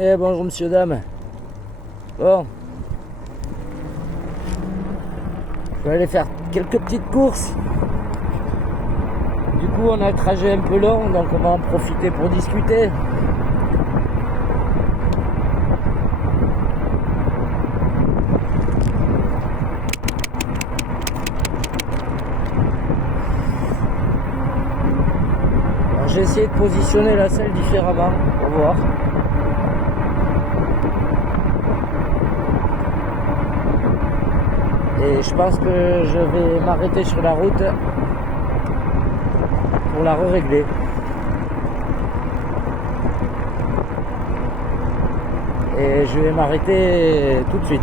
Eh bonjour monsieur, dame. Bon, je vais aller faire quelques petites courses. Du coup on a un trajet un peu long, donc on va en profiter pour discuter. Alors, j'ai essayé de positionner la selle différemment, pour voir. Et je pense que je vais m'arrêter sur la route pour la régler. Et je vais m'arrêter tout de suite.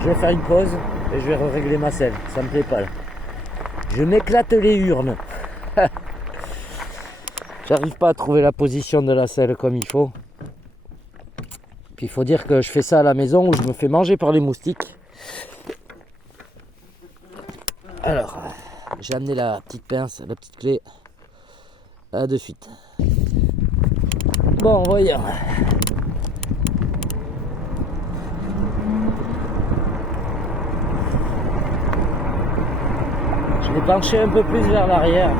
Je vais faire une pause et je vais régler ma selle. Ça me plaît pas là. Je m'éclate les urnes. J'arrive pas à trouver la position de la selle comme il faut. Puis il faut dire que je fais ça à la maison où je me fais manger par les moustiques. Alors, j'ai amené la petite pince, la petite clé. À de suite. Bon, voyons. Je vais pencher un peu plus vers l'arrière.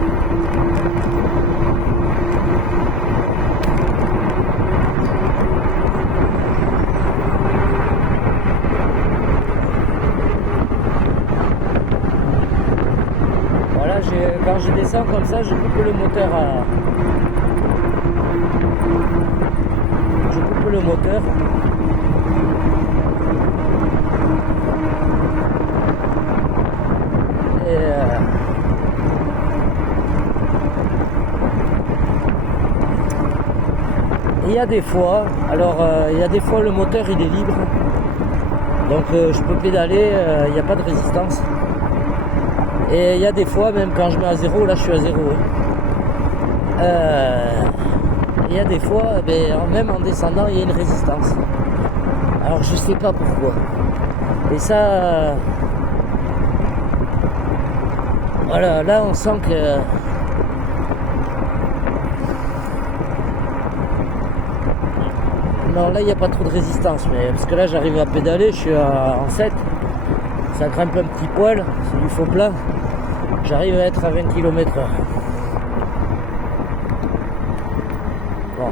Voilà, quand je descends comme ça, je coupe le moteur à... Je coupe le moteur. Et il y a des fois, il y a des fois le moteur il est libre, donc je peux pédaler, il n'y a pas de résistance. Et il y a des fois, même quand je mets à zéro, là je suis à zéro. Il y a des fois, même en descendant, il y a une résistance. Alors je sais pas pourquoi. Et ça, voilà, là on sent que non, là il n'y a pas trop de résistance, mais parce que là j'arrive à pédaler, je suis en 7, ça grimpe un petit poil, c'est du faux plat, j'arrive à être à 20 km/h. Bon.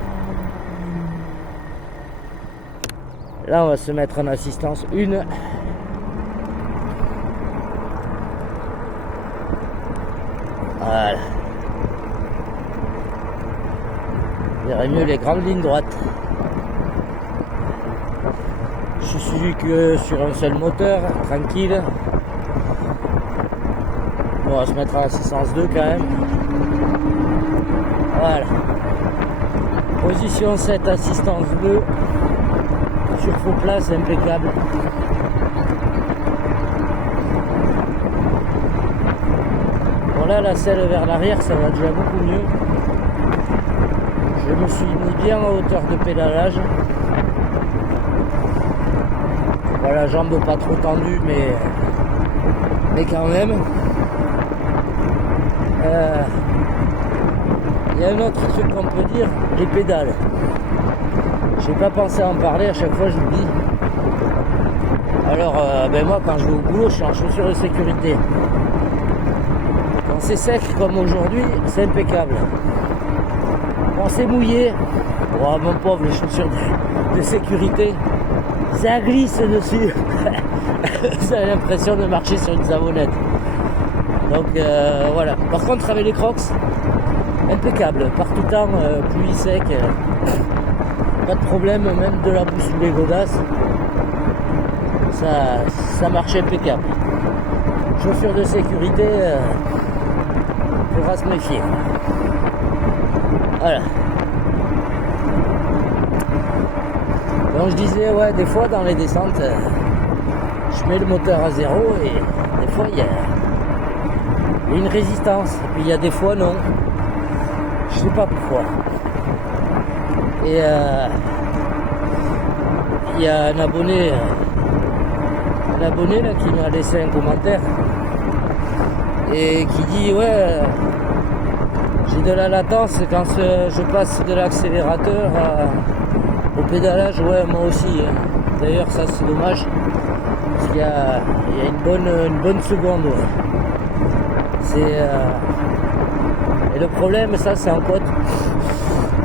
Là on va se mettre en assistance 1. Voilà. Il y aurait mieux les grandes lignes droites. Je suis que sur un seul moteur, tranquille. Bon, on va se mettre à assistance 2 quand même. Voilà. Position 7, assistance 2. Sur faux plat, c'est impeccable. Bon là, la selle vers l'arrière, ça va déjà beaucoup mieux. Je me suis mis bien en hauteur de pédalage. Voilà, jambe pas trop tendue, mais quand même. Il y a un autre truc qu'on peut dire, les pédales. J'ai pas pensé à en parler, à chaque fois j'oublie. Alors, moi quand je vais au boulot, je suis en chaussures de sécurité. Quand c'est sec comme aujourd'hui, c'est impeccable. Quand c'est mouillé, oh mon pauvre, les chaussures de sécurité, ça glisse dessus. Vous avez l'impression de marcher sur une savonnette. Donc voilà. Par contre, avec les Crocs, impeccable. Par tout temps, pluie sec, pas de problème, même de la boue sous les godasses. Ça marche impeccable. Chaussures de sécurité, faudra se méfier. Voilà. Donc je disais, ouais, des fois dans les descentes, je mets le moteur à zéro et des fois il y a une résistance. Et puis il y a des fois non. Je sais pas pourquoi. Et il y a un abonné là, qui m'a laissé un commentaire et qui dit ouais, j'ai de la latence quand je passe de l'accélérateur au pédalage, ouais, moi aussi. Hein. D'ailleurs, ça c'est dommage. Parce qu'il y a une bonne seconde. Ouais. Et le problème, ça c'est en côte.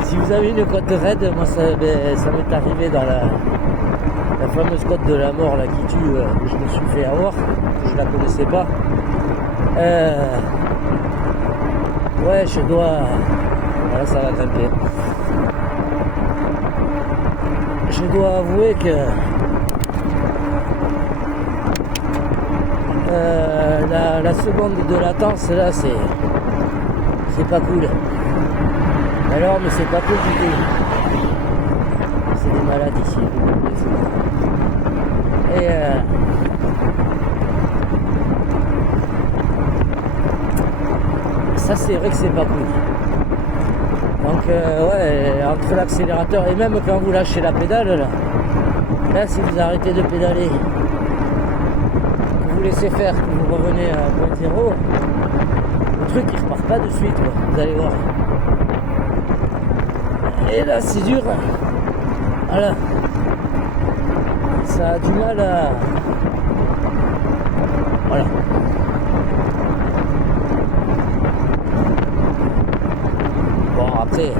Si vous avez une côte raide, moi ça m'est arrivé dans la fameuse côte de la mort là, qui tue, que je me suis fait avoir, que je la connaissais pas. Ouais, je dois... Voilà, ça va grimper. Je dois avouer que la seconde de latence là, c'est pas cool. Alors, mais c'est pas cool du tout. C'est des malades ici. Et ça, c'est vrai que c'est pas cool. Donc, ouais, entre l'accélérateur et même quand vous lâchez la pédale, là, si vous arrêtez de pédaler, que vous laissez faire, que vous revenez à point zéro, le truc il repart pas de suite, quoi, vous allez voir. Et là, c'est dur. Voilà. Ça a du mal à... Voilà. Bon, après...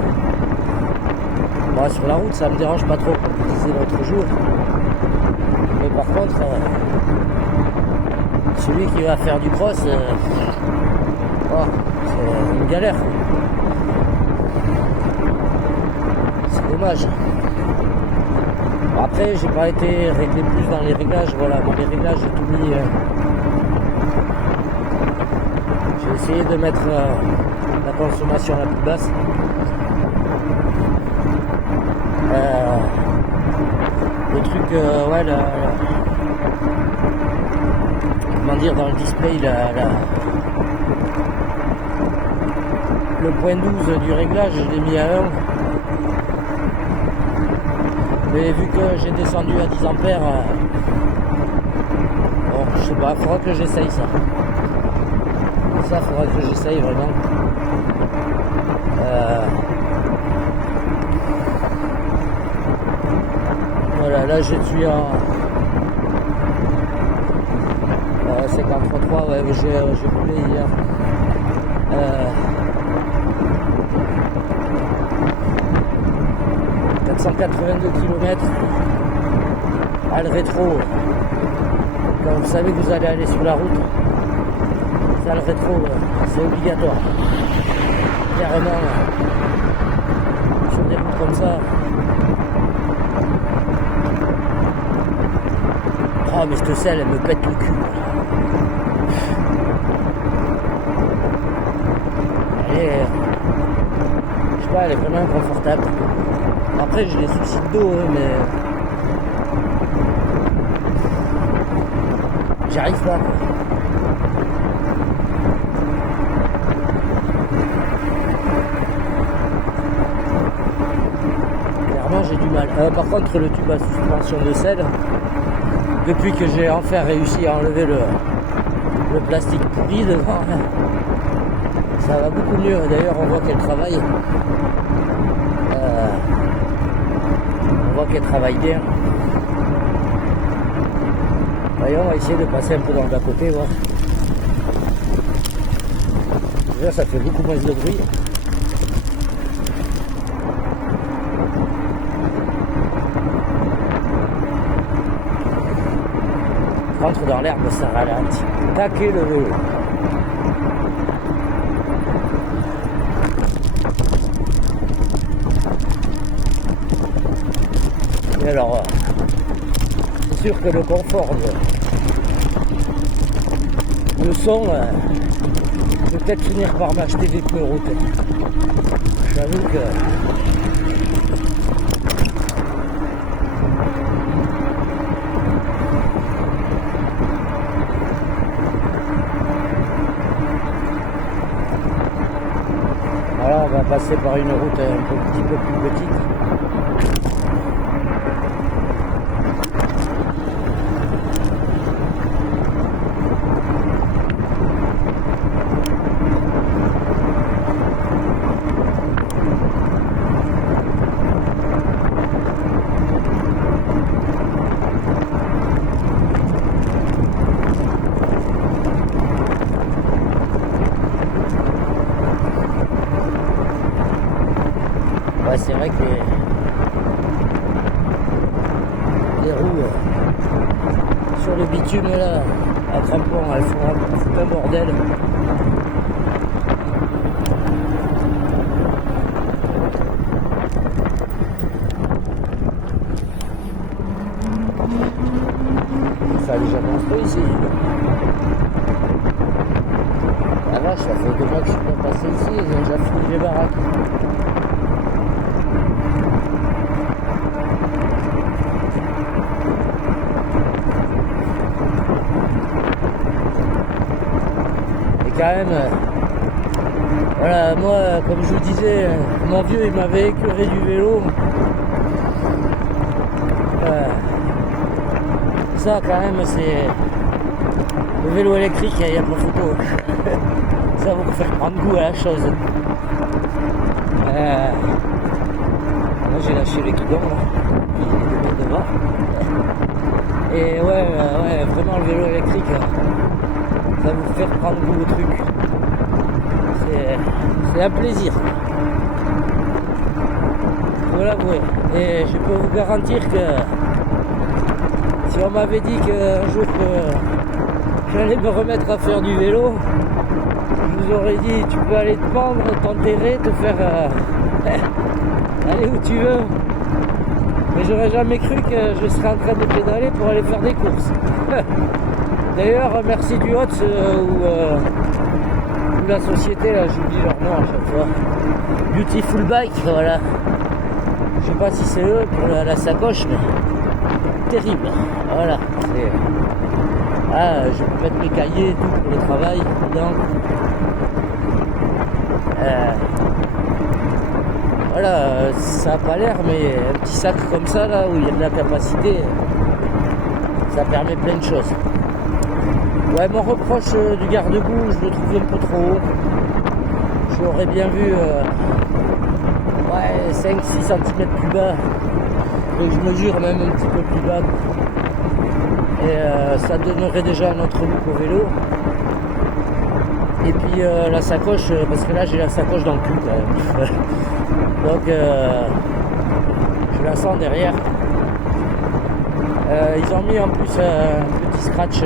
Bon, sur la route, ça me dérange pas trop, comme je disais l'autre jour. Mais par contre, celui qui va faire du cross, oh, c'est une galère. C'est dommage. Bon, après, j'ai pas été réglé plus dans les réglages. Voilà, bon, les réglages, j'ai tout mis. J'ai essayé de mettre la consommation la plus basse. Le truc, ouais, comment dire, dans le display, le point 12 du réglage, je l'ai mis à 1. Mais vu que j'ai descendu à 10 ampères, bon, je sais pas, il faudra que j'essaye ça. Ça, faudra que j'essaye vraiment. Voilà, là je suis en 53, ouais, j'ai roulé hier. 482 km à le rétro. Quand vous savez que vous allez aller sur la route, ça le rétro, c'est obligatoire. Carrément, sur des routes comme ça. Oh, mais cette selle, elle me pète le cul. Je sais pas, elle est vraiment inconfortable. Après, j'ai des soucis de dos, mais j'arrive pas. Clairement, j'ai du mal. Par contre, le tube à suspension de selle, depuis que j'ai enfin réussi à enlever le plastique pourri devant, ça va beaucoup mieux. D'ailleurs, on voit qu'elle travaille. Qu'elle travaille bien. Voyons, on va essayer de passer un peu dans le bas côté, voir. Déjà, ça fait beaucoup moins de bruit. Rentre dans l'herbe, ça ralentit. Taquez le vélo. Alors, c'est sûr que le confort, le son, je vais peut-être finir par m'acheter des pneus route. J'avoue que voilà, on va passer par une route un petit peu plus petite. le bitume là, à crampon, elles font un bordel. Ça a déjà construit ici. La vache, ça fait 2 mois que je suis pas passé ici, ils ont déjà fini les baraques. Quand même, voilà, moi, comme je vous disais, mon vieux, il m'avait écœuré du vélo. Ça, quand même, c'est... Le vélo électrique, il n'y a pas photo. Ça va vous faire prendre goût à la chose. Moi, j'ai lâché le guidon, là. Il est devant. Et ouais, vraiment, le vélo électrique... ça va vous faire prendre goût au truc. C'est un plaisir. Faut l'avouer. Et je peux vous garantir que si on m'avait dit qu'un jour que j'allais me remettre à faire du vélo, je vous aurais dit tu peux aller te pendre, t'enterrer, te faire aller où tu veux. Mais j'aurais jamais cru que je serais en train de pédaler pour aller faire des courses. D'ailleurs, merci du Hot ou la société, là, j'oublie leur nom à chaque fois. Beautiful Bike, voilà. Je sais pas si c'est eux pour la sacoche, mais terrible. Voilà. Je peux mettre mes cahiers et tout pour le travail. Donc, voilà, ça n'a pas l'air, mais un petit sac comme ça, là, où il y a de la capacité, ça permet plein de choses. Ouais, mon reproche du garde-boue, je le trouve un peu trop haut. Je l'aurais bien vu 5-6 cm plus bas. Donc je mesure même un petit peu plus bas. Et ça donnerait déjà un autre look au vélo. Et puis la sacoche, parce que là j'ai la sacoche dans le cul quand même. Donc je la sens derrière. Ils ont mis en plus un petit scratch.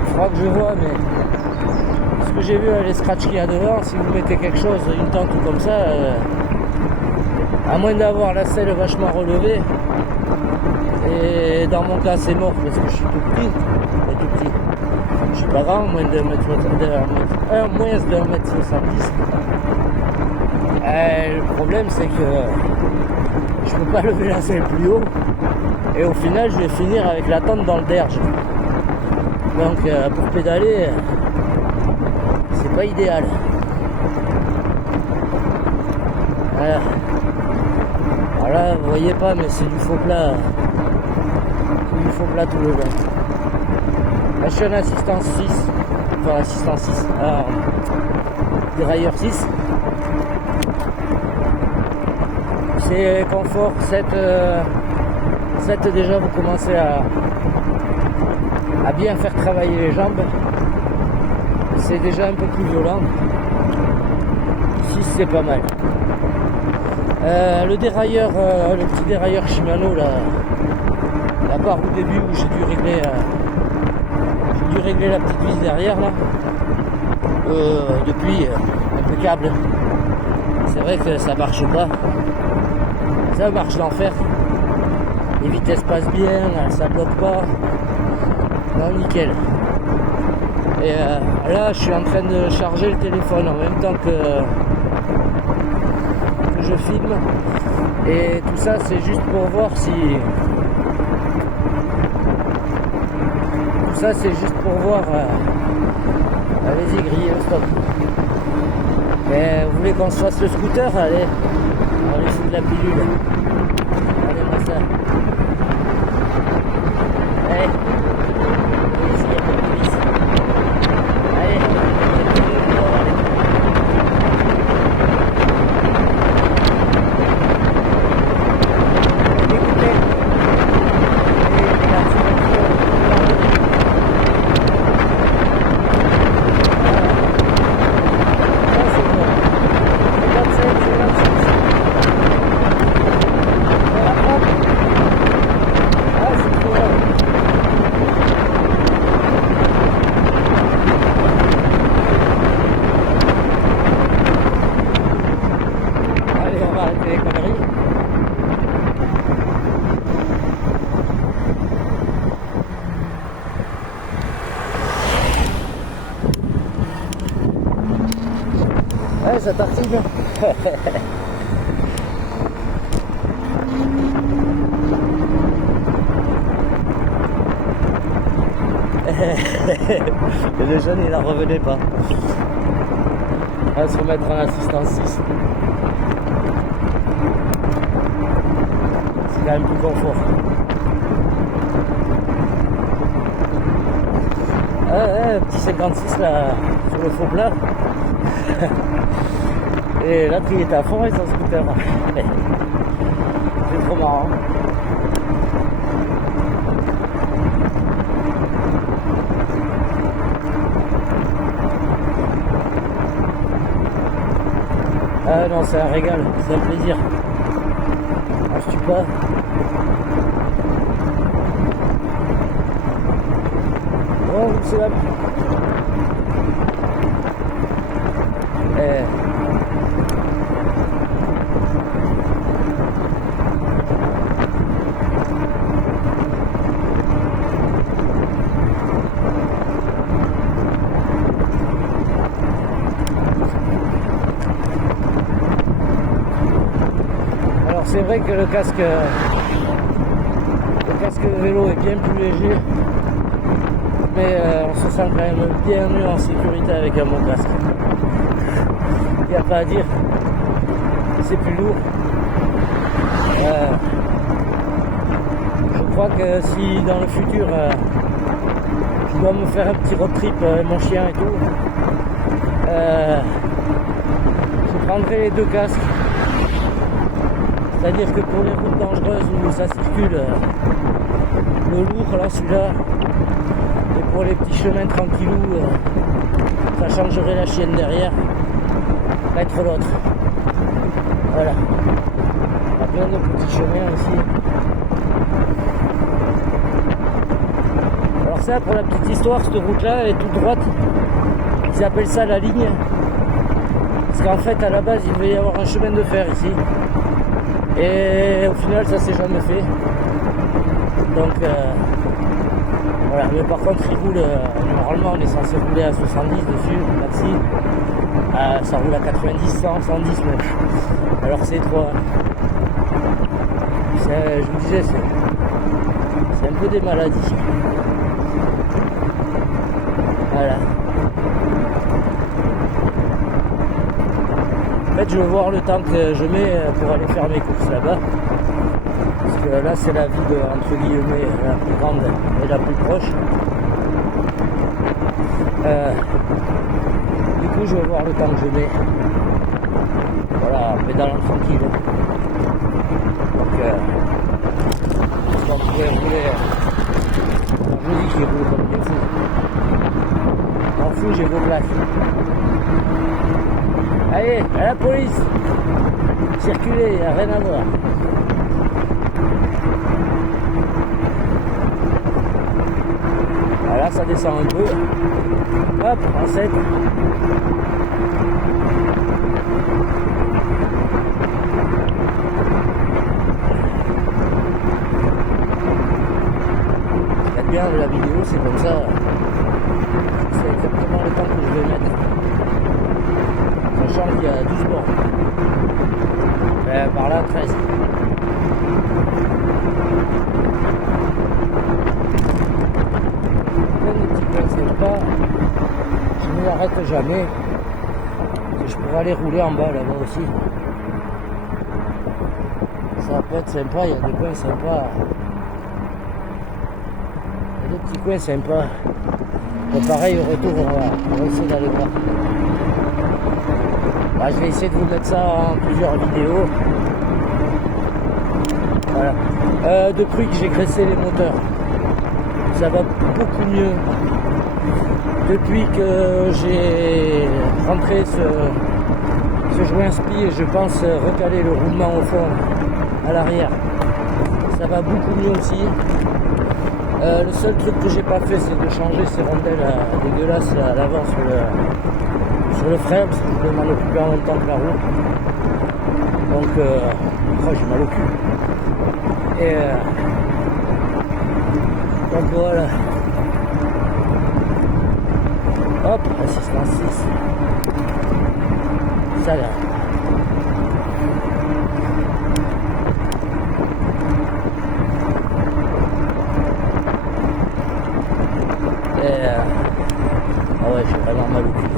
Il faudra que je vois, mais ce que j'ai vu les scratchs qu'il y a devant, si vous mettez quelque chose, une tente ou comme ça, à moins d'avoir la selle vachement relevée, et dans mon cas c'est mort parce que je suis tout petit, je suis pas grand, moins de 1m70. Le problème c'est que je peux pas lever la selle plus haut, et au final je vais finir avec la tente dans le derge. Donc pour pédaler, c'est pas idéal. Voilà, vous voyez pas, mais c'est du faux plat. C'est du faux plat tout le long. Là, je suis en assistance 6. Enfin, assistance 6. Dérailleur 6. C'est confort 7. 7 déjà, vous commencez à bien faire travailler les jambes. C'est déjà un peu plus violent. 6 c'est pas mal. Le dérailleur, le petit dérailleur Shimano là, à part au début où j'ai dû régler la petite vis derrière là, depuis impeccable. C'est vrai que ça marche pas, ça marche l'enfer. Les vitesses passent bien, ça bloque pas. Non, nickel. Et là, je suis en train de charger le téléphone en même temps que je filme. Et tout ça, c'est juste pour voir si... Tout ça, c'est juste pour voir... Allez-y, grillez le stop. Mais vous voulez qu'on se fasse le scooter? Allez, on lui fout de la pilule. Allez, moi ça. Allez. sa tartine. Et le jeune il en revenait pas. On va se remettre en assistance 6. C'est quand même plus confort. Petit 56 là sur le faux plat. Et là il était à fond avec son scooter. C'est trop marrant. Ah non, c'est un régal, c'est un plaisir. On se tue pas. Oh, c'est là. C'est vrai que le casque vélo est bien plus léger, mais on se sent quand même bien mieux en sécurité avec un bon casque. Il n'y a pas à dire, c'est plus lourd. Je crois que si dans le futur je dois me faire un petit road trip avec mon chien et tout, je prendrai les deux casques. C'est-à-dire que pour les routes dangereuses où ça circule, le lourd, là celui-là, et pour les petits chemins tranquillous, ça changerait la chienne derrière, mettre l'autre. Voilà. Il y a plein de petits chemins ici. Alors ça, pour la petite histoire, cette route-là, elle est toute droite. Ils appellent ça la ligne. Parce qu'en fait, à la base, il devait y avoir un chemin de fer ici. Et au final, ça s'est jamais fait. Donc, voilà. Mais par contre, il roule, normalement, on est censé rouler à 70 dessus, maxi. Ça roule à 90, 100, 110 même. Alors, c'est trop. Je vous disais, c'est un peu des maladies. Voilà. En fait, je veux voir le temps que je mets pour aller faire mes courses là-bas. Parce que là, c'est la ville, entre guillemets, la plus grande et la plus proche. Du coup, je veux voir le temps que je mets. Voilà, en pédalant tranquille. Donc, on pourrait rouler. Alors, je vous dis que j'ai roulé comme des fous. En fou, j'ai vos places. Allez, à la police! Circulez, il n'y a rien à voir. Voilà, ça descend un peu. Hop, en 7. Faites bien la vidéo, c'est comme ça. C'est exactement le temps que je vais mettre. Sachant qu'il y a 12 bords. Par là, 13. Plein de petits coins sympas. Je ne m'arrête jamais. Et je pourrais aller rouler en bas là-bas aussi. Ça peut être sympa, il y a des coins sympas. Il y a des petits coins sympas. Et pareil, au retour, on va essayer d'aller voir. Bah, je vais essayer de vous mettre ça en plusieurs vidéos. Voilà. Depuis que j'ai graissé les moteurs, ça va beaucoup mieux. Depuis que j'ai rentré ce joint spi et je pense recaler le roulement au fond à l'arrière, ça va beaucoup mieux aussi. Le seul truc que j'ai pas fait, c'est de changer ces rondelles dégueulasses à l'avant sur le frein, parce que je m'en occuper en même temps que la roue. Donc, j'ai mal au cul. Et donc voilà. Hop, assistance 6. sale. Ah ouais, j'ai vraiment mal au cul.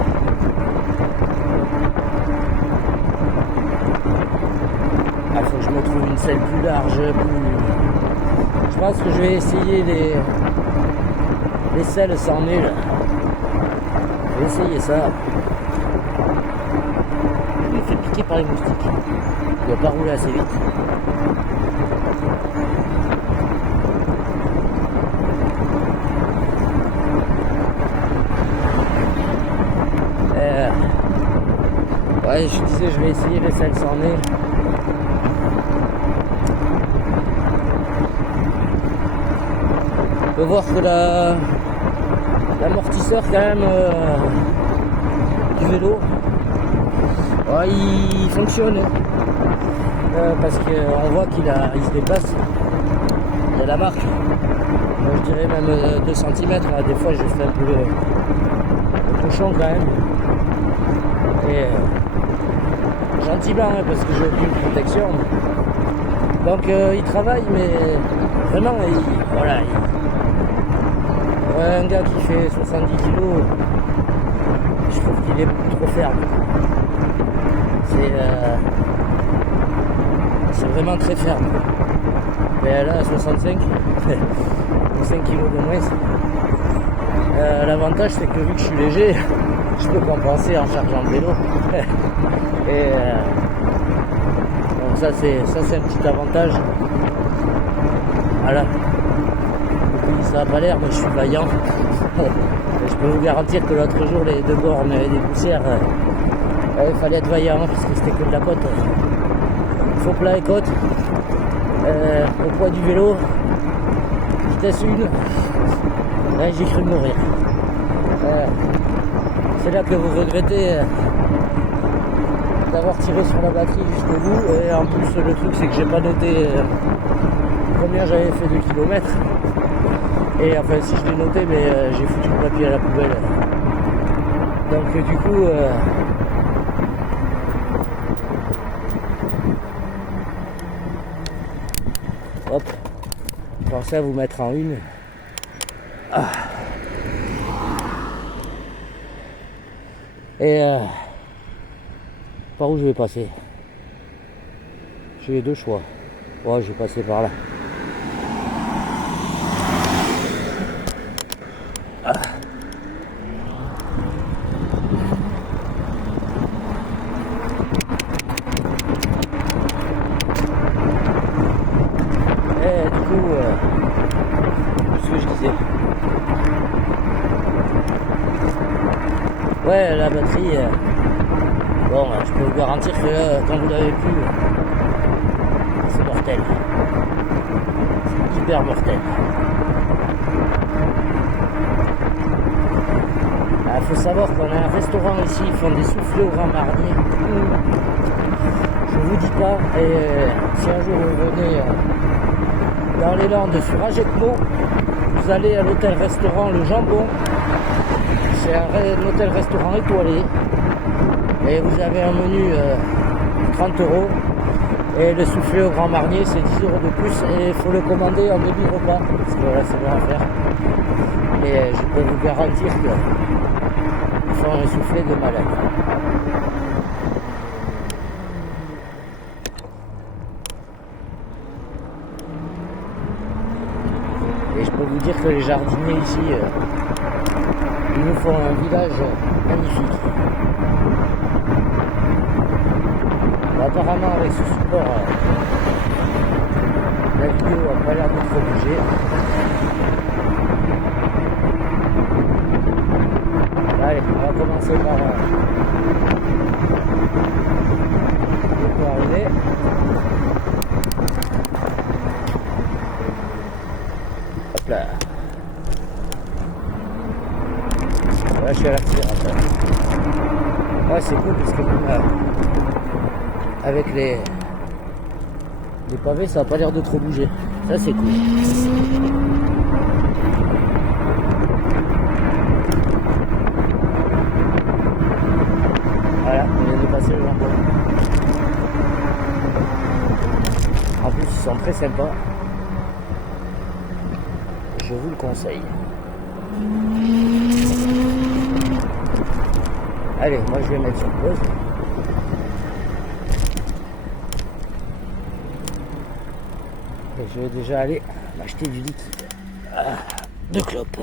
Ah, faut que je me trouve une selle plus large, Je pense que je vais essayer les selles sans nez là. Je vais essayer ça. Je me fais piquer par les moustiques. Il doit pas rouler assez vite. Ouais, je disais, je vais essayer les selles sans nez. On peut voir que l'amortisseur quand même du vélo, ouais, il fonctionne. Parce qu'on voit qu'il se déplace. Il y a la marque. Moi, je dirais même 2 cm. Des fois, je fais un peu le cochon quand même. Et gentiment, hein, parce que j'ai aucune protection. Donc il travaille, mais vraiment, un gars qui fait 70 kg, je trouve qu'il est trop ferme. C'est vraiment très ferme. Mais là, à 65, 5 kg de moins. L'avantage, c'est que vu que je suis léger, je peux compenser en chargeant le vélo. Et donc ça c'est un petit avantage. Voilà. Ça n'a pas l'air, mais je suis vaillant. Je peux vous garantir que l'autre jour, les deux bords, on avait des poussières. Il fallait être vaillant, parce que c'était que de la côte. Faux plat et côte. Au poids du vélo, vitesse 1. Là, j'ai cru mourir. C'est là que vous regrettez d'avoir tiré sur la batterie jusqu'au bout. Et en plus, le truc, c'est que j'ai pas noté combien j'avais fait de kilomètres. Et enfin, si je l'ai noté, mais j'ai foutu le papier à la poubelle. Donc du coup, hop, pensez à vous mettre en une. Ah. Et par où je vais passer? J'ai 2 choix. Ouais, je vais passer par là. Ah. Et du coup, ce que je disais. Ouais, la batterie, bon, je peux vous garantir que quand vous l'avez plus, c'est mortel. C'est hyper mortel. Il faut savoir qu'on a un restaurant ici, ils font des soufflés au Grand Marnier. Je vous dis pas, et si un jour vous venez dans les Landes sur Agetmo, vous allez à l'hôtel-restaurant Le Jambon. C'est un hôtel-restaurant étoilé. Et vous avez un menu 30 €. Et le soufflé au Grand Marnier, c'est 10 € de plus. Et il faut le commander en début de repas. Parce que là, c'est bon à faire. Et je peux vous garantir que ils font un soufflé de malade. Et je peux vous dire que les jardiniers ici, ils nous font un village magnifique. Bon, apparemment avec ce support, la vidéo n'a pas l'air de trop bouger. Allez, on va commencer par le point arrivé. Hop là. Là, je suis à l'accélérateur. Ouais, c'est cool parce que avec les pavés, ça n'a pas l'air de trop bouger. Ça, c'est cool. Voilà, on vient de passer le jambon. En plus, ils sont très sympas. Je vous le conseille. Allez, moi je vais mettre sur pause. Et je vais déjà aller m'acheter du liquide. De clopes.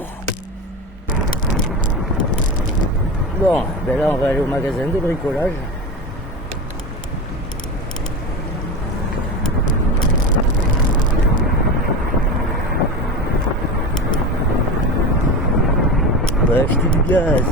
Bon, ben là on va aller au magasin de bricolage. On va acheter du gaz.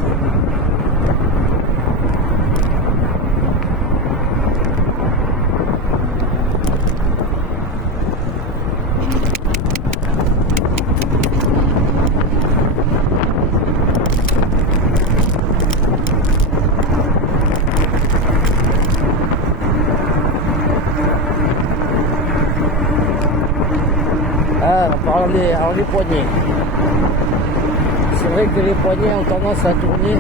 Alors les poignées. C'est vrai que les poignées ont tendance à tourner.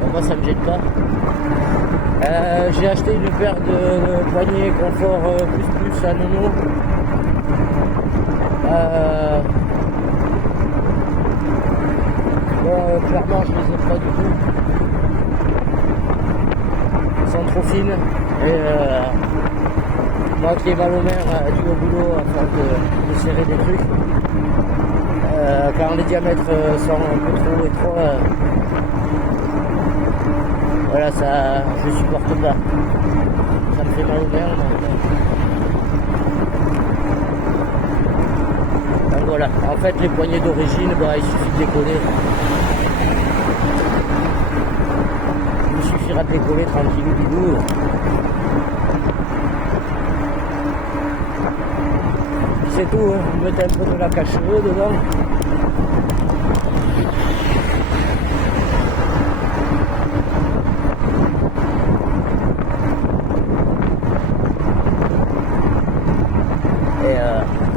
Bon, moi ça me gêne pas. J'ai acheté une paire de poignées confort plus à Nono. Bon, clairement je les aime pas du tout. Elles sont trop fines. Et moi qui ai mal aux mains dû au boulot afin de serrer des trucs, quand les diamètres sont un peu trop étroits, voilà, ça, je supporte pas. Ça me fait mal aux mains. Donc voilà, en fait les poignées d'origine, bah, il suffit de les coller. Il suffira de les coller tranquillou du bout. C'est tout, hein. Vous mettez un peu de laque à cheveux dedans.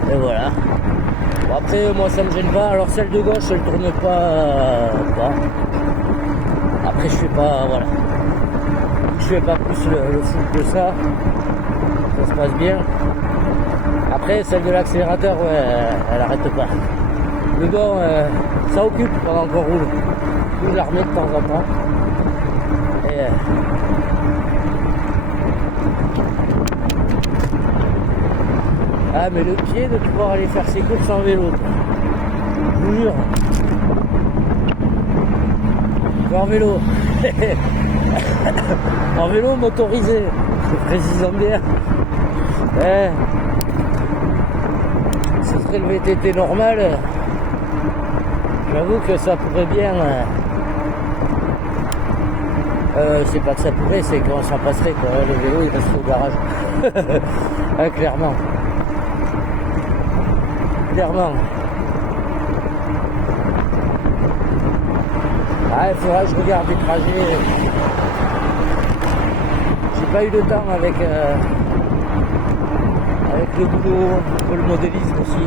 Et voilà. Bon, après, moi ça me gêne pas. Alors celle de gauche, elle tourne pas. Après, je fais pas, voilà. Je fais pas plus le fou que ça. Ça se passe bien. Après, celle de l'accélérateur, ouais, elle arrête pas. Le gant, ça occupe pendant qu'on roule. Je la remets de temps en temps. Et, ah, mais le pied de pouvoir aller faire ses courses en vélo. Je vous jure. En vélo. En vélo motorisé. Précisons bien. Ce serait le VTT normal. J'avoue que ça pourrait bien. C'est pas que ça pourrait, c'est qu'on s'en passerait quoi. Le vélo il reste au garage. Ah, clairement. Clairement. Ah, il faudra que je regarde les trajets. J'ai pas eu le temps avec le boulot, un peu le modélisme aussi.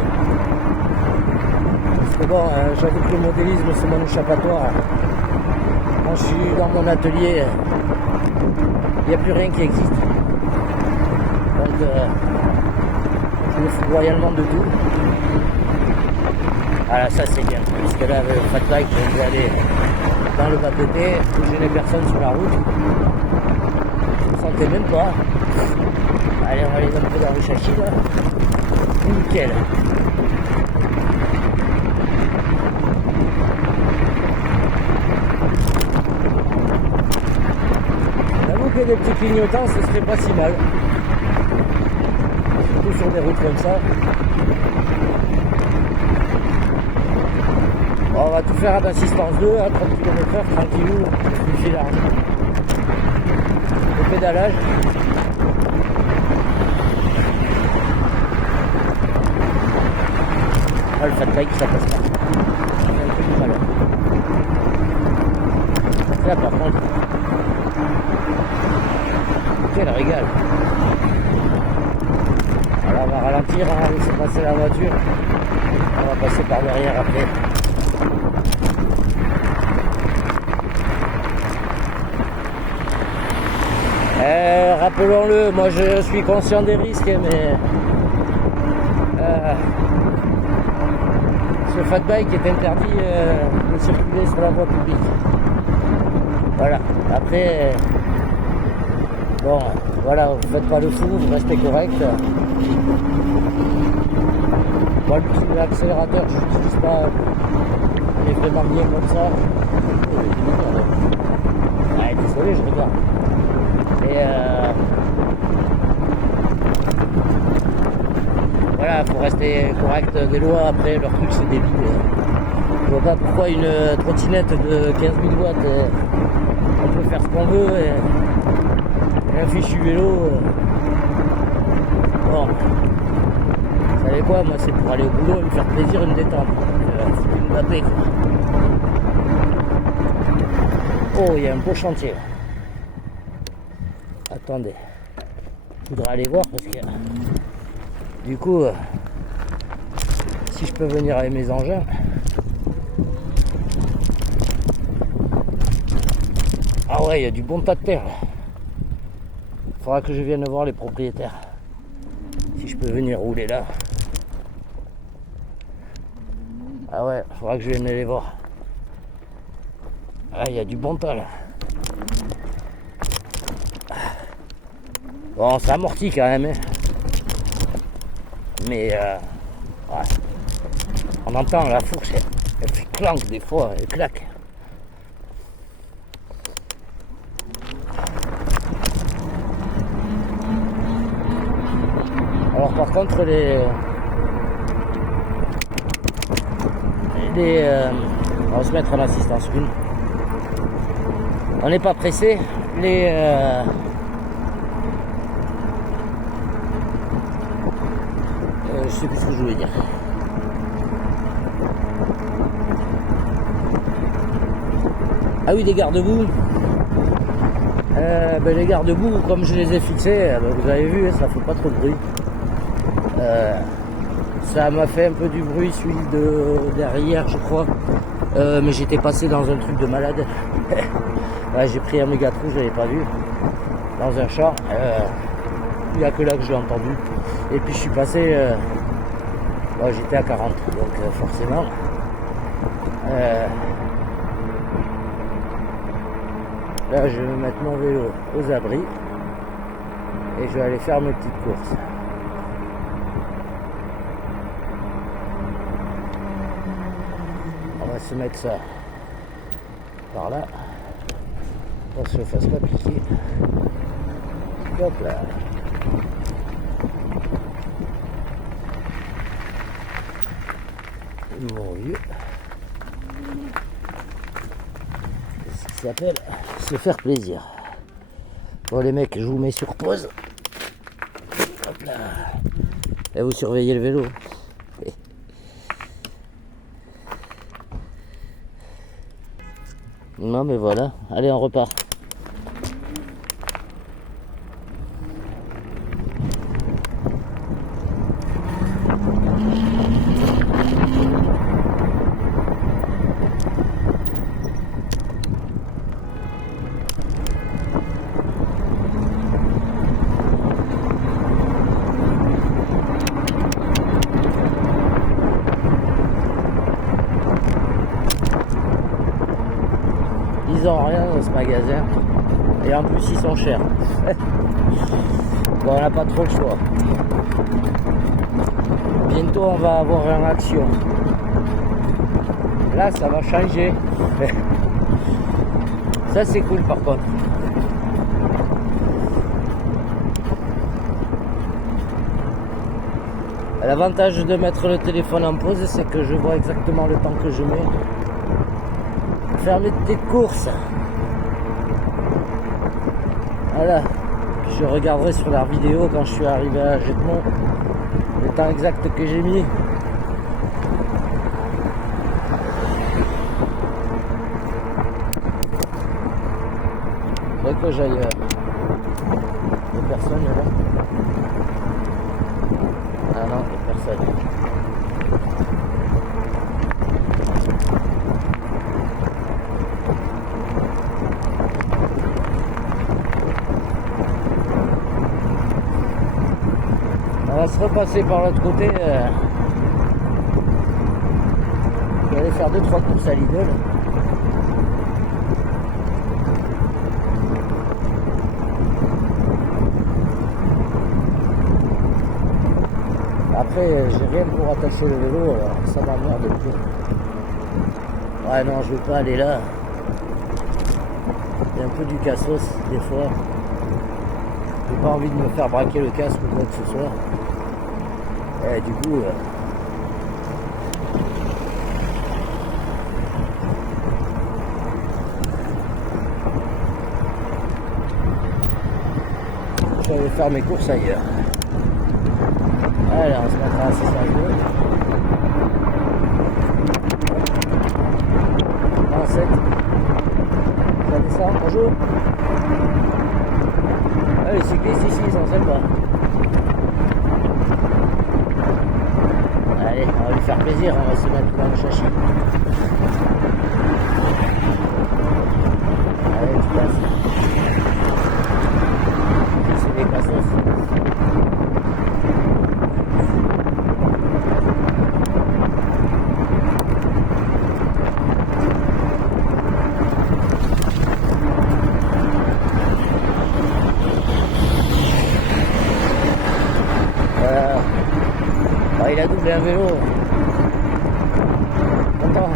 Parce que bon, j'avoue que le modélisme c'est mon échappatoire. Quand je suis dans mon atelier, il n'y a plus rien qui existe. Donc je me fous royalement de tout. Voilà, ça c'est bien. Parce que là, le fat bike, je vais aller dans le bas-côté où je n'ai personne sur la route. Je ne me sentais même pas. Allez, on va aller un peu dans le châssis là. Nickel. J'avoue que des petits clignotants, ce serait pas si mal. Surtout sur des routes comme ça. Bon, on va tout faire à d'assistance 2, à 30 km/h, tranquillou, une file large. Le pédalage. Ah, le fat bike, ça passe pas. C'est un peu du mal. Là, par contre, quel régal. Alors, on va ralentir, on va laisser passer la voiture. On va passer par derrière après. Rappelons-le, moi je suis conscient des risques, mais ce fat bike est interdit de circuler sur la voie publique. Voilà. Après, bon, voilà, vous faites pas le fou, vous restez correct. Moi, l'accélérateur, je n'utilise pas les vraiment bien comme ça. Ouais, désolé, je regarde. Et voilà, faut rester correct des lois. Après, leur truc, c'est débile. Je vois pas pourquoi une trottinette de 15 000 watts, on peut faire ce qu'on veut. Et un fichu vélo, bon, vous savez quoi, moi c'est pour aller au boulot et me faire plaisir et me détendre. C'est une tapée, quoi. Oh, il y a un beau chantier. Attendez, je voudrais aller voir parce que du coup, si je peux venir avec mes engins. Ah ouais, il y a du bon tas de terre. Il faudra que je vienne voir les propriétaires. Si je peux venir rouler là. Ah ouais, il faudra que je vienne les voir. Ah, il y a du bon tas là. Bon, ça amortit quand même. Hein. Mais ouais. On entend la fourche, elle fait clank des fois, elle claque. Alors par contre on va se mettre en assistance 1. On n'est pas pressé. Je sais plus ce que je voulais dire. Ah oui, des garde-boue. Les garde-boue, comme je les ai fixés, vous avez vu, ça fait pas trop de bruit. Ça m'a fait un peu du bruit, celui de derrière, je crois. Mais j'étais passé dans un truc de malade. Ouais, j'ai pris un méga trou, je l'avais pas vu. Dans un champ. Il n'y a que là que je l'ai entendu. Et puis je suis passé. J'étais à 40, donc forcément. Là, je vais mettre mon vélo aux abris. Et je vais aller faire mes petites courses. On va se mettre ça par là. Pour que je ne fasse pas piquer. Hop là. Mon vieux. C'est ce qui s'appelle se faire plaisir. Bon les mecs, je vous mets sur pause. Hop là. Et vous surveillez le vélo. Non mais voilà. Allez, on repart. Ils ont rien dans ce magasin et en plus ils sont chers. Bon, on n'a pas trop le choix. Bientôt on va avoir une action. Là ça va changer. Ça c'est cool par contre. L'avantage de mettre le téléphone en pause, c'est que je vois exactement le temps que je mets. Faire mes petites courses. Voilà. Puis je regarderai sur la vidéo quand je suis arrivé à Jetmont le temps exact que j'ai mis. Faudrait que j'aille. Des personnes là. Ah non, des personnes. se repasser par l'autre côté. Je vais aller faire 2-3 courses à Lidl. Après, j'ai rien pour attacher le vélo, alors ça m'emmerde un peu. Ouais, non, je veux pas aller là. Il y a un peu du cassos des fois. J'ai pas envie de me faire braquer le casque ou quoi que ce soit. Et du coup, je vais aller faire mes courses ailleurs. Allez, on se mettra assez sérieux. 27. Ça descend, bonjour. Ah, les cyclistes ici, ils sont sympas. Allez, on va lui faire plaisir, on va se mettre dans le châssis. Allez, tu passes. C'est des cassos. Il a doublé un vélo. Content.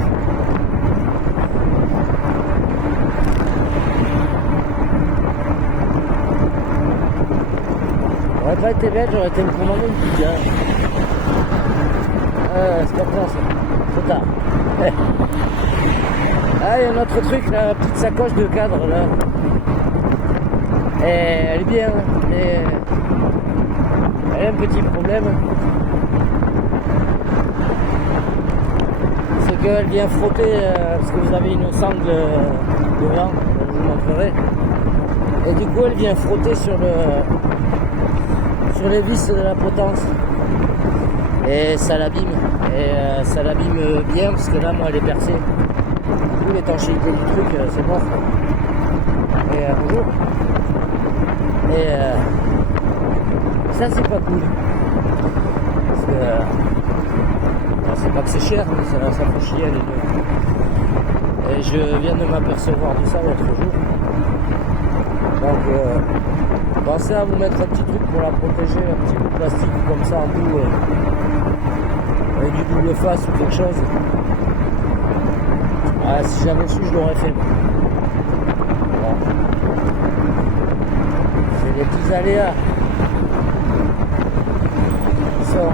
J'aurais pas été bête, j'aurais été me commander une pizza. C'est pas bon ça. Trop tard. Ah, il y a un autre truc, là, la petite sacoche de cadre là. Et elle est bien, mais elle a un petit problème. C'est qu'elle vient frotter, parce que vous avez une sangle devant, je vous montrerai. Et du coup elle vient frotter sur les vis de la potence. Et ça l'abîme. Et ça l'abîme bien, parce que là moi elle est percée. Du coup l'étanchéité du truc, c'est mort. Et bonjour. Et ça c'est pas cool. Parce que c'est pas que c'est cher, mais ça fait chier les deux. Et je viens de m'apercevoir de ça l'autre jour. Donc pensez à vous mettre un petit truc pour la protéger, un petit bout de plastique comme ça en bout, avec du double face ou quelque chose. Ah, si j'avais su, je l'aurais fait. Voilà. C'est des petits aléas qui sont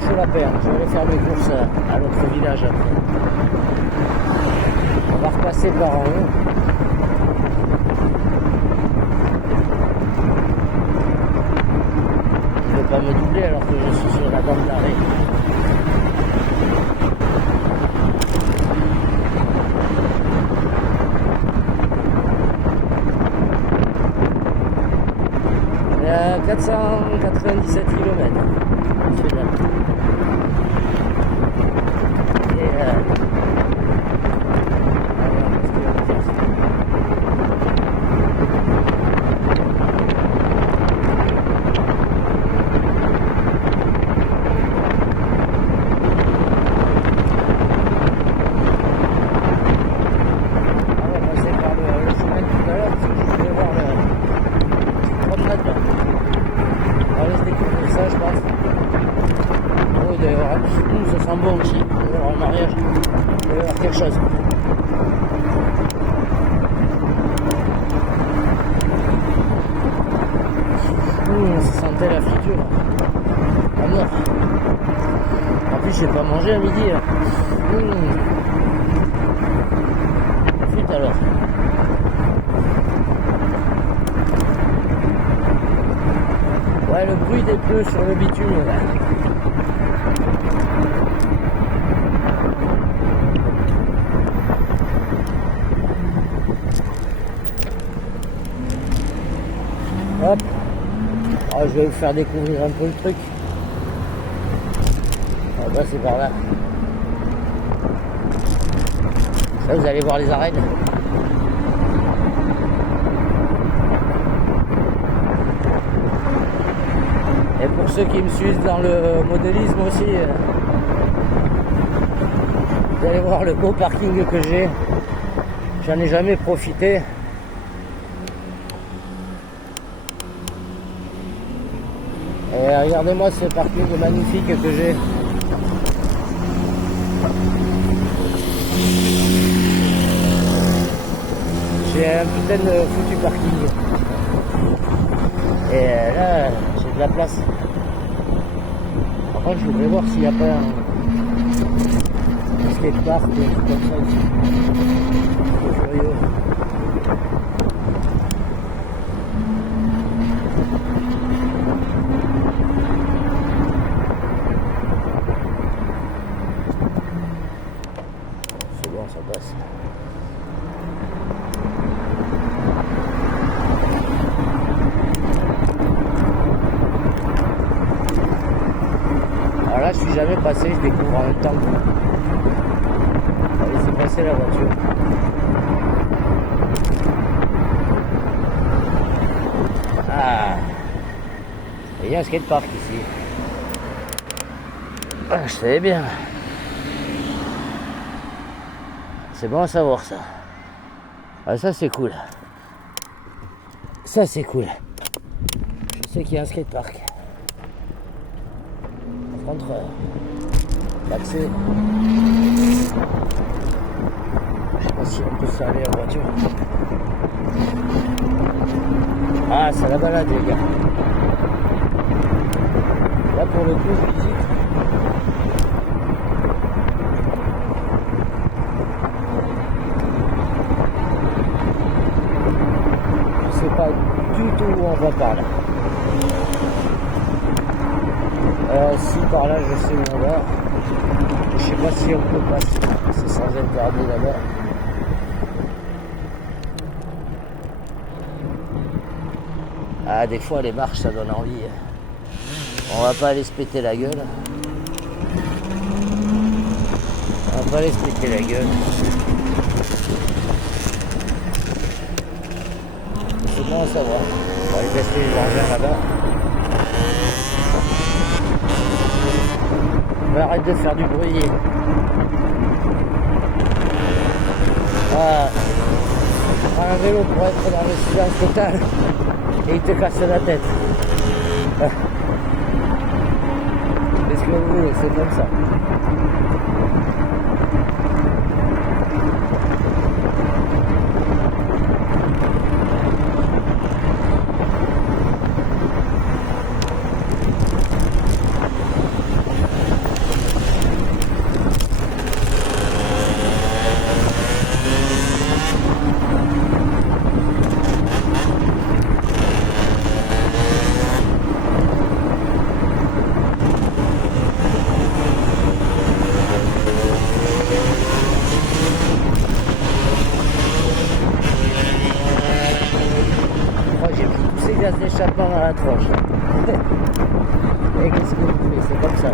chaud la paire. Je vais aller faire mes courses à l'autre village après. On va repasser par en haut. Je ne vais pas me doubler alors que je suis sur la bande d'arrêt. Il y a 497 km. C'est bien. Ça sent bon aussi. En mariage, il va y avoir quelque chose. Ça sentait la friture. À mort. En plus, j'ai pas mangé à midi. Flûte alors. Ouais, le bruit des pneus sur le bitume là. Hop. Ah, je vais vous faire découvrir un peu le truc. Ah bah c'est par là. Ça, vous allez voir les arènes. ceux qui me suivent dans le modélisme aussi, vous allez voir le beau parking que j'ai. J'en ai jamais profité. Et regardez-moi ce parking magnifique que j'ai. J'ai un putain de foutu parking. Et là, j'ai de la place. Par contre, je voudrais voir s'il n'y a pas un skatepark comme ça ici. Je suis curieux. C'est bon, ça passe. Alors là, je suis jamais passé, je découvre en même temps que vous. On va laisser passer la voiture. Ah, il y a un skatepark ici. Ah, je savais bien. C'est bon à savoir ça. Ah, ça c'est cool. Ça c'est cool. Je sais qu'il y a un skatepark. Par contre, l'accès, je sais pas si on peut se servir en voiture. Ah, c'est la balade les gars. Là pour le coup, je visite. Je sais pas du tout où on va par là. Si par là je sais où on va. Je sais pas si on peut passer. C'est sans interdit là-bas. Ah, des fois les marches ça donne envie. On va pas aller se péter la gueule. On va pas aller se péter la gueule. C'est bon à savoir. On va aller tester les engins là-bas. Arrête de faire du bruit. Ah, prends un vélo pour être dans le silence total et il te casse la tête. Qu'est-ce que vous voulez, c'est comme ça. Gaz d'échappement dans la tronche. Et qu'est-ce que vous voulez, c'est comme ça.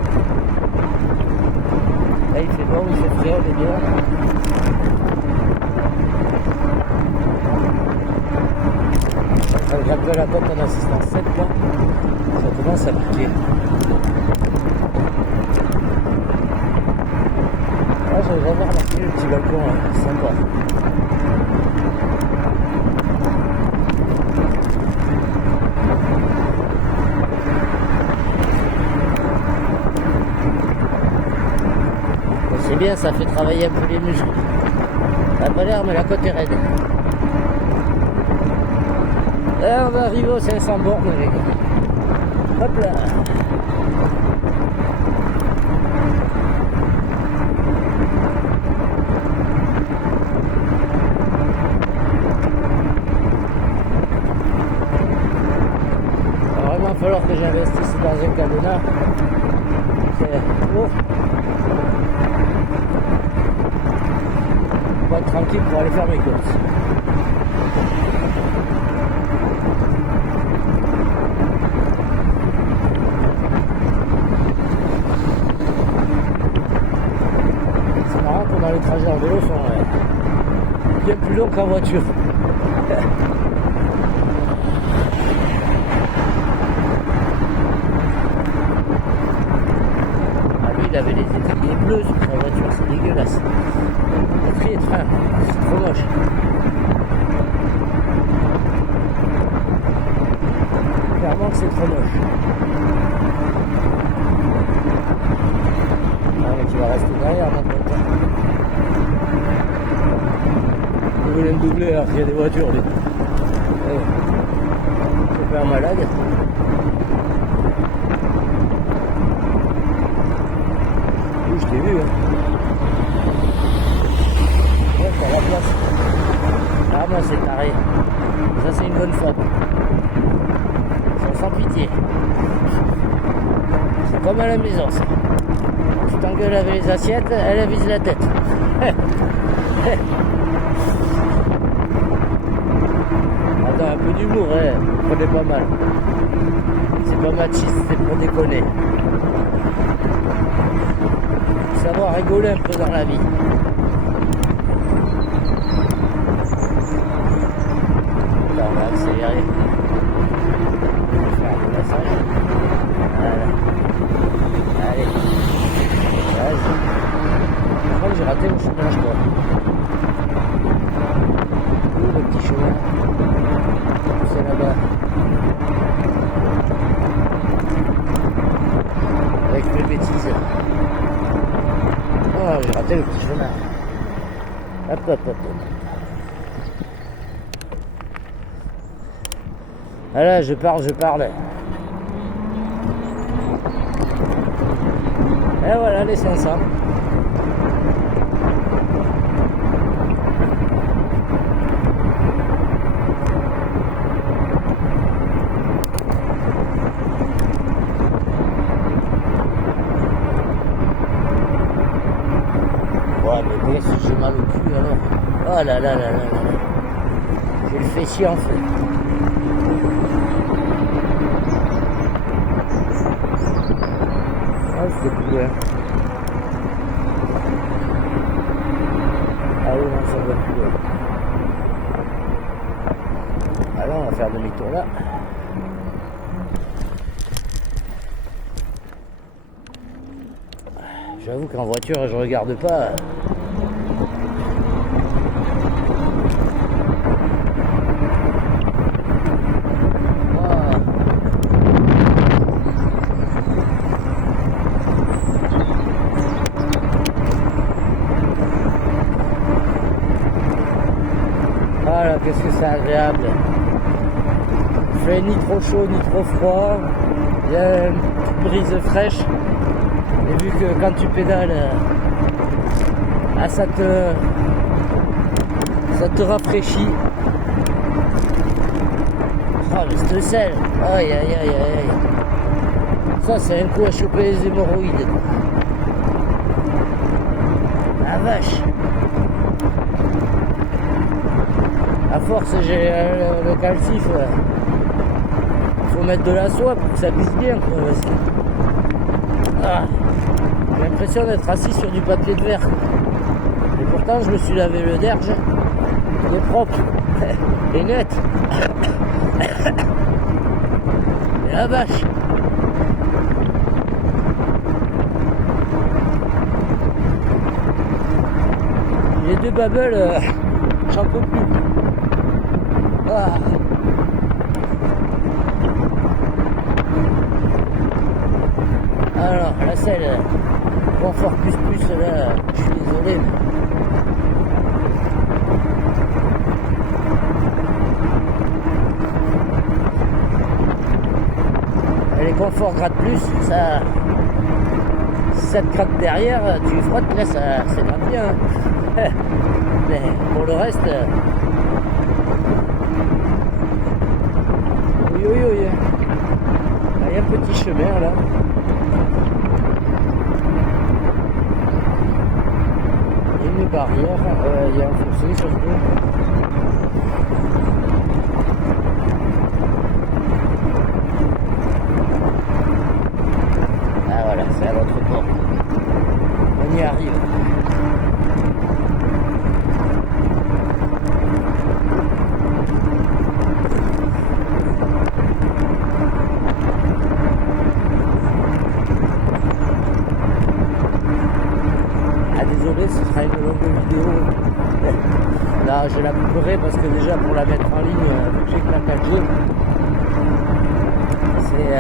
Là il fait bon, il fait frais, on est bien. Avec un peu la pompe en assistance 7 là, ça commence à piquer. Là j'avais vraiment remarqué le petit balcon, là. Sympa. C'est bien, ça fait travailler un peu les muscles. Ça n'a pas l'air, mais la côte est raide. Là, on va arriver aux 500 bornes, les gars. Hop là. Il va vraiment falloir que j'investisse dans un cadenas. C'est... Oh. Pour être tranquille pour aller faire mes courses. C'est marrant comment les trajets en vélo sont bien plus longs qu'en voiture. Apparemment que c'est trop moche. Ah, mais tu vas rester derrière, mon pote. Vous voulez me doubler alors qu'il y a des voitures, lui. C'est pas un malade. Oui, je t'ai vu, hein. Ouais, t'as la place. Ah, moi, c'est taré. Ça, c'est une bonne femme. Ils sont sans pitié. C'est comme à la maison, ça. Tu t'engueules avec les assiettes, elle vise la tête. Attends, un peu d'humour, hein. Prenez pas mal. C'est pas machiste, c'est pour déconner. Faut savoir rigoler un peu dans la vie. Là, on va accélérer. On va faire un passage. Voilà. Allez. Vas-y. Je crois que j'ai raté mon chemin, je crois. Où le petit chemin? C'est là-bas. Avec mes bêtises. Oh, j'ai raté le petit chemin. Hop, hop, hop, hop. Voilà, je parle. Et voilà les 500. Ouais, mais si j'ai mal au cul alors. Oh là là là là là. J'ai le fessier en fait. Ah, c'est cool, hein. Ah oui, non, ça va plus loin. Alors, on va faire demi-tour là. J'avoue qu'en voiture, je regarde pas. Voilà, qu'est-ce que c'est agréable. Il fait ni trop chaud ni trop froid. Il y a une petite brise fraîche. Et vu que quand tu pédales, ah, ça te rafraîchit. Ah, mais c'est le sel. Aïe aïe aïe aïe. Ça, c'est un coup à choper les hémorroïdes. La vache. À force, j'ai le calcif. Il faut mettre de la soie pour que ça pisse bien, quoi. Ah, j'ai l'impression d'être assis sur du papier de verre. Et pourtant, je me suis lavé le derge. Il est propre et net. Et la vache. Les deux bubbles, j'en peux plus. Ah. Alors, la selle, confort plus, là, je suis désolé. Et les conforts gratte plus, ça, si ça te gratte derrière, tu frottes, là, ça gratte bien. Mais pour le reste, oui. Il y a un petit chemin là. Il y a une barrière, il y a un fossé surtout. Ah voilà, c'est à l'autre bord. On y arrive. Désolé, ce sera une longue vidéo. Là, je la couperai parce que déjà pour la mettre en ligne, j'ai que la 4G. C'est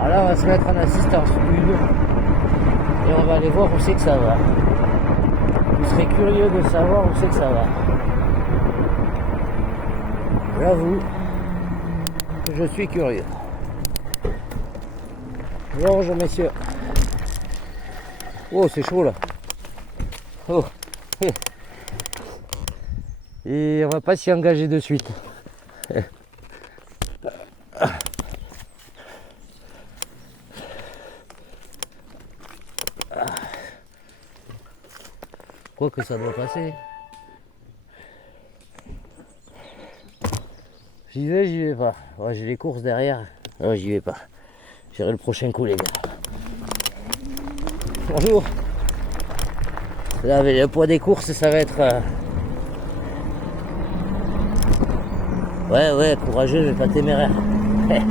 alors là, on va se mettre en assistance 1 et on va aller voir où c'est que ça va. Vous serez curieux de savoir où c'est que ça va. J'avoue que je suis curieux. Bonjour messieurs. Oh, c'est chaud là. Oh. Et on va pas s'y engager de suite. Quoi que ça doit passer. J'y vais pas. Ouais, j'ai les courses derrière. Ouais, j'y vais pas. J'irai le prochain coup, les gars. Bonjour. Là, avec le poids des courses, ça va être... Ouais, courageux, mais pas téméraire. Qu'est-ce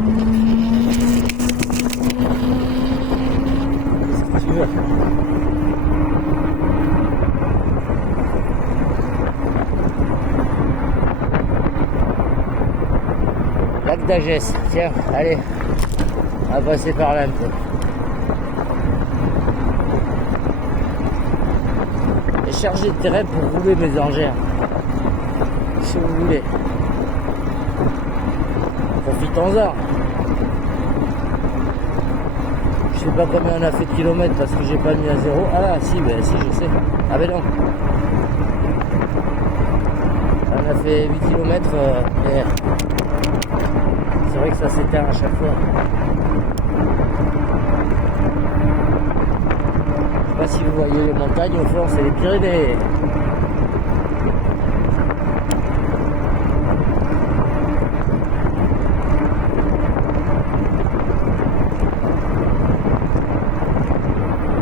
que tu veux? Lac d'Agès, tiens, allez, on va passer par là un peu. Et charger de terrain pour rouler mes engins, si vous voulez. Profitons-en. Je sais pas combien on a fait de kilomètres parce que j'ai pas mis à 0. Ah si, si je sais. Ah ben non. On a fait 8 km, mais c'est vrai que ça s'éteint à chaque fois. Je sais pas si vous voyez les montagnes, au fond c'est les Pyrénées.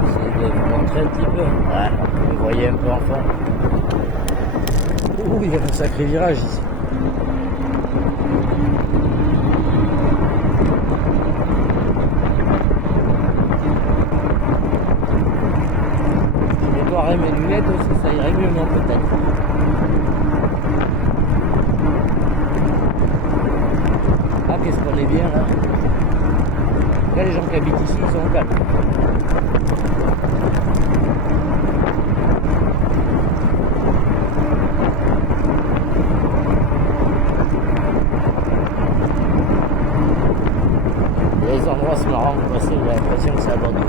J'essaie de vous montrer un petit peu. Ouais, vous voyez un peu en fond. Ouh, il y a un sacré virage ici. Mes lunettes aussi, ça irait mieux, non, peut-être. Ah, qu'est-ce qu'on est bien là. Là, les gens qui habitent ici, ils sont au calme. Il y a des endroits, c'est marrant, j'ai l'impression que c'est abandonné.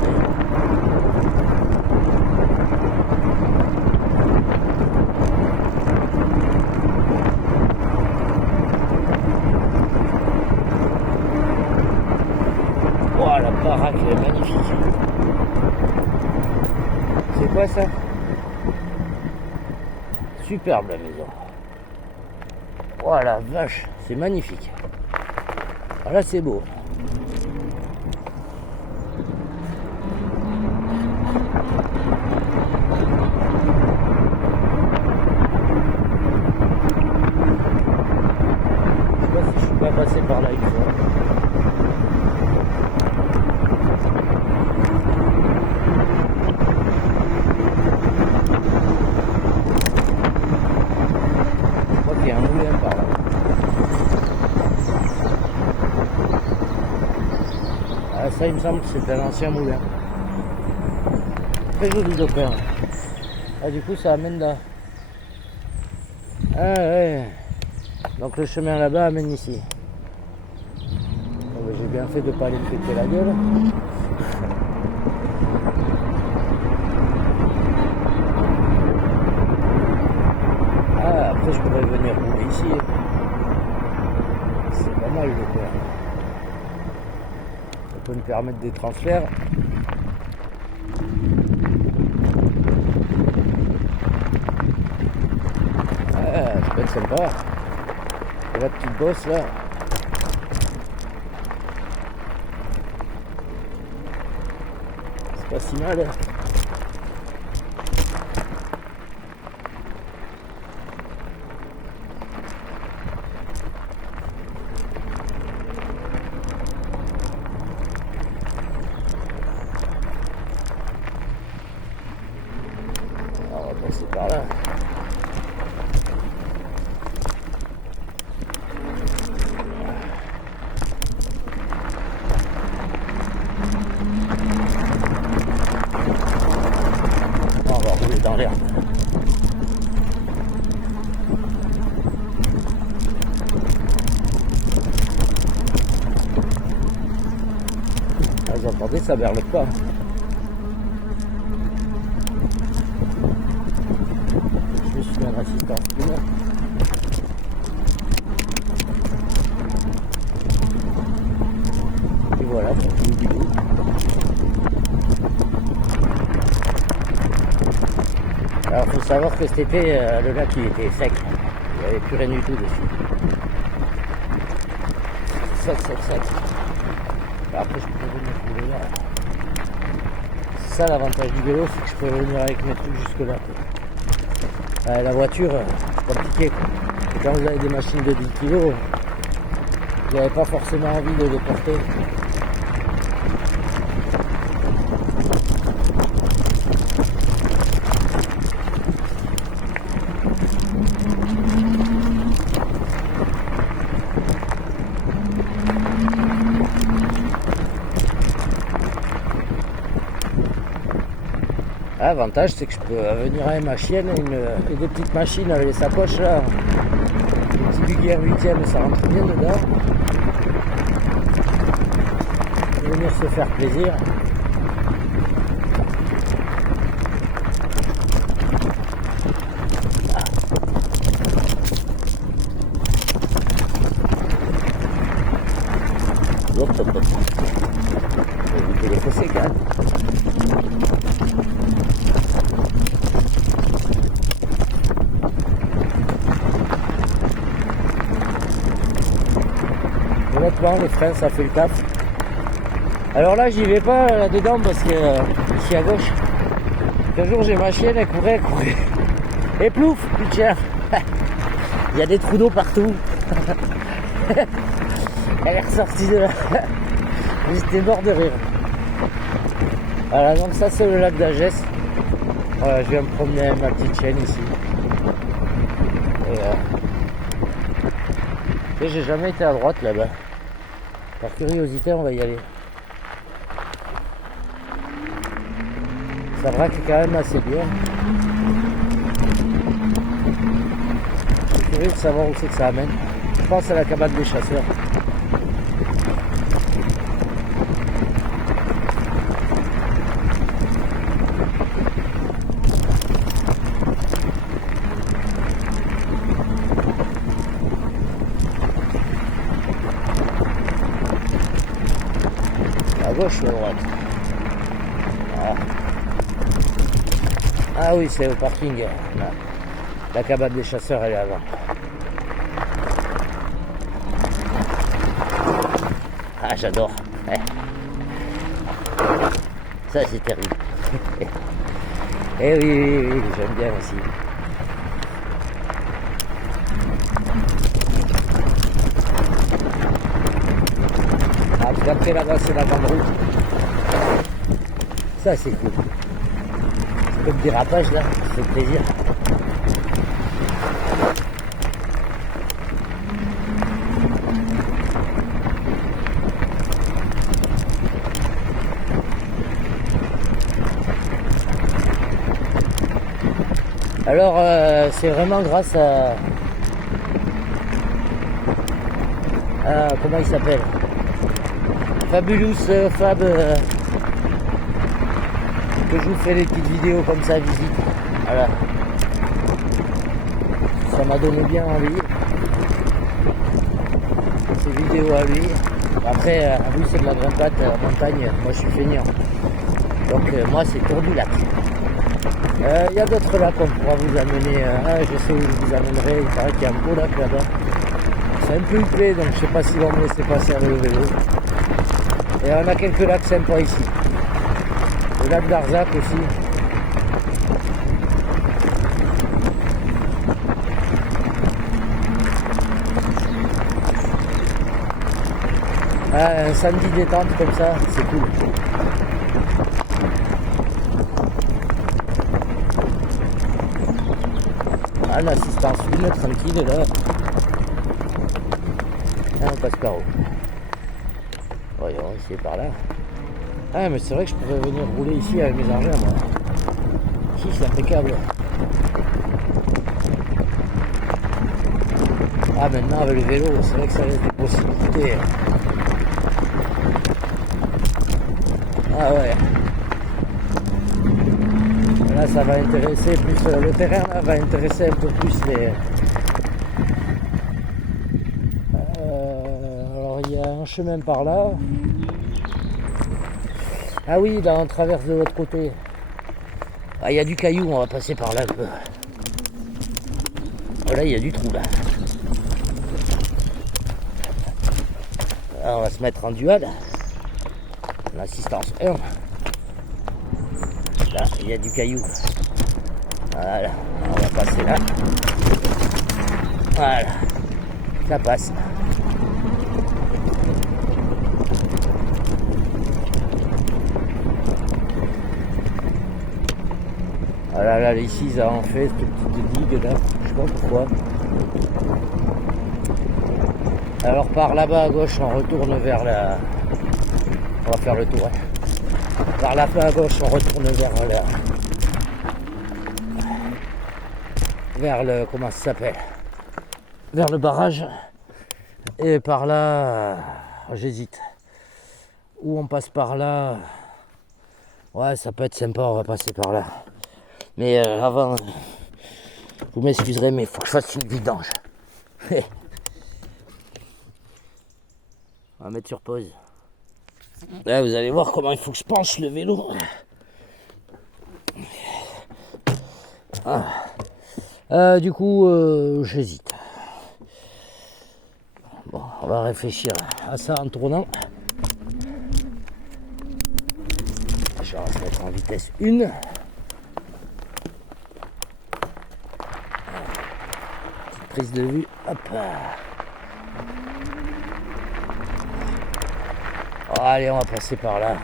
La baraque, elle est magnifique. C'est quoi ça? Superbe la maison. Oh la vache, c'est magnifique. Ah là c'est beau. Je sais pas si je suis pas passé par là une fois. Il y a un moulin par là. Ah, ça il me semble que c'est un ancien moulin. Très joli de faire. Ah, du coup ça amène là. Ah ouais. Donc le chemin là-bas amène ici. Bon, j'ai bien fait de ne pas aller me péter la gueule. Ah, après je pourrais venir rouler ici. C'est pas mal de faire. Ça peut me permettre des transferts. Ah, ça peut être sympa. Et la petite bosse là. C'est pas si mal. On va passer par là. vous entendez, ça berle pas. Je me suis mis en assistance. Et voilà, ça finit du bout. Alors il faut savoir que cet été, le lac il était sec. Il n'y avait plus rien du tout dessus. Sec. Après je peux venir rouler là. C'est ça l'avantage du vélo, c'est que je peux venir avec mes trucs jusque là. La voiture, c'est compliqué quoi. Et quand vous avez des machines de 10 kg, vous n'avez pas forcément envie de les porter. L'avantage c'est que je peux venir avec ma chienne et des petites machines avec les sacoches là. Le petit buggy R8ème, ça rentre bien dedans. Venir se faire plaisir. Éviter les fossés quand même. Honnêtement, les freins, ça fait le taf. Alors là, j'y vais pas là-dedans parce que ici à gauche, un jour j'ai ma chienne, elle courait. Et plouf, putain, il y a des trous d'eau partout. Elle est ressortie de là. J'étais mort de rire. Voilà, donc ça c'est le lac d'Agès. Voilà, je viens me promener avec ma petite chienne ici. Et j'ai jamais été à droite là-bas. Par curiosité, on va y aller. Ça braque quand même assez bien. Je suis curieux de savoir où c'est que ça amène. Je pense à la cabane des chasseurs. À gauche ou à droite? Ah oui, c'est au parking. La cabane des chasseurs, elle est avant. Ah, j'adore. Ça, c'est terrible. Eh oui, j'aime bien aussi. Ah, puis après là-bas, c'est la grande route. Ça, c'est cool. C'est comme dérapage là, ça fait plaisir. Alors, c'est vraiment grâce à comment il s'appelle, Fabulous Fab, que je vous fais des petites vidéos comme ça, visite. Voilà. Ça m'a donné bien envie. Ces vidéos à lui. Après, lui c'est de la grimpade montagne, moi je suis feignant. Donc moi c'est Tour du Lac. Il y a d'autres lacs qu'on pourra vous amener. Je sais où je vous amènerai. Il paraît qu'il y a un beau lac là-bas. C'est un peu huppé, donc je sais pas s'ils vont me laisser passer avec le vélo. Et on a quelques lacs sympas ici. Le lac d'Arzac aussi. Un samedi détente comme ça, c'est cool. Ah, l'assistance 1, tranquille là. Ah, on passe par où? Voyons, ici par là. Ah, mais c'est vrai que je pourrais venir rouler ici avec mes engins, moi. Ici, c'est impeccable. Ah, maintenant, avec le vélo, c'est vrai que ça laisse des possibilités. Ah ouais. Là ça va intéresser plus le terrain là, va intéresser un peu plus les. Alors il y a un chemin par là. Ah oui, là on traverse de l'autre côté. Ah il y a du caillou, on va passer par là un peu. Oh, là il y a du trou là. Là, on va se mettre en dual. L'assistance 1. Là il y a du caillou. Voilà, on va passer là. Voilà, ça passe. Voilà, là, ici, ça en fait cette petite digue là, je sais pas pourquoi. Alors par là-bas à gauche, on retourne vers la. On va faire le tour. Hein. Par là-bas à gauche, on retourne vers la. Vers le. Comment ça s'appelle? Vers le barrage. Et par là, j'hésite. Ou on passe par là. Ouais, ça peut être sympa, on va passer par là. Mais avant, vous m'excuserez, mais il faut que je fasse une vidange. On va mettre sur pause. Là, vous allez voir comment il faut que je penche le vélo. Du coup, j'hésite. Bon, on va réfléchir à ça en tournant. Je vais se mettre en vitesse 1. Petite prise de vue. Hop. Oh, allez, on va passer par là.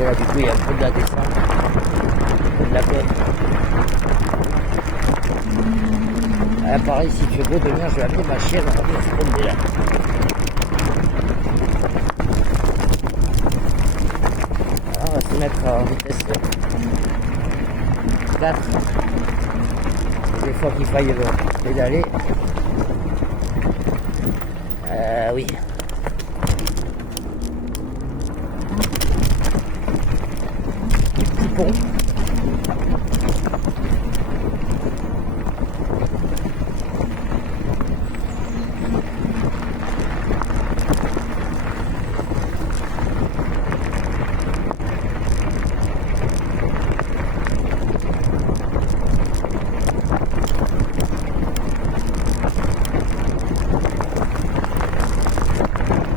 Là, du coup, il y a un peu de la descente, un peu de la côte. Ah, pareil, si tu veux venir, je vais amener ma chienne, on va venir se promener là. Alors, on va se mettre en vitesse 4. Des fois qu'il faille pédaler. Oui. Petit pont.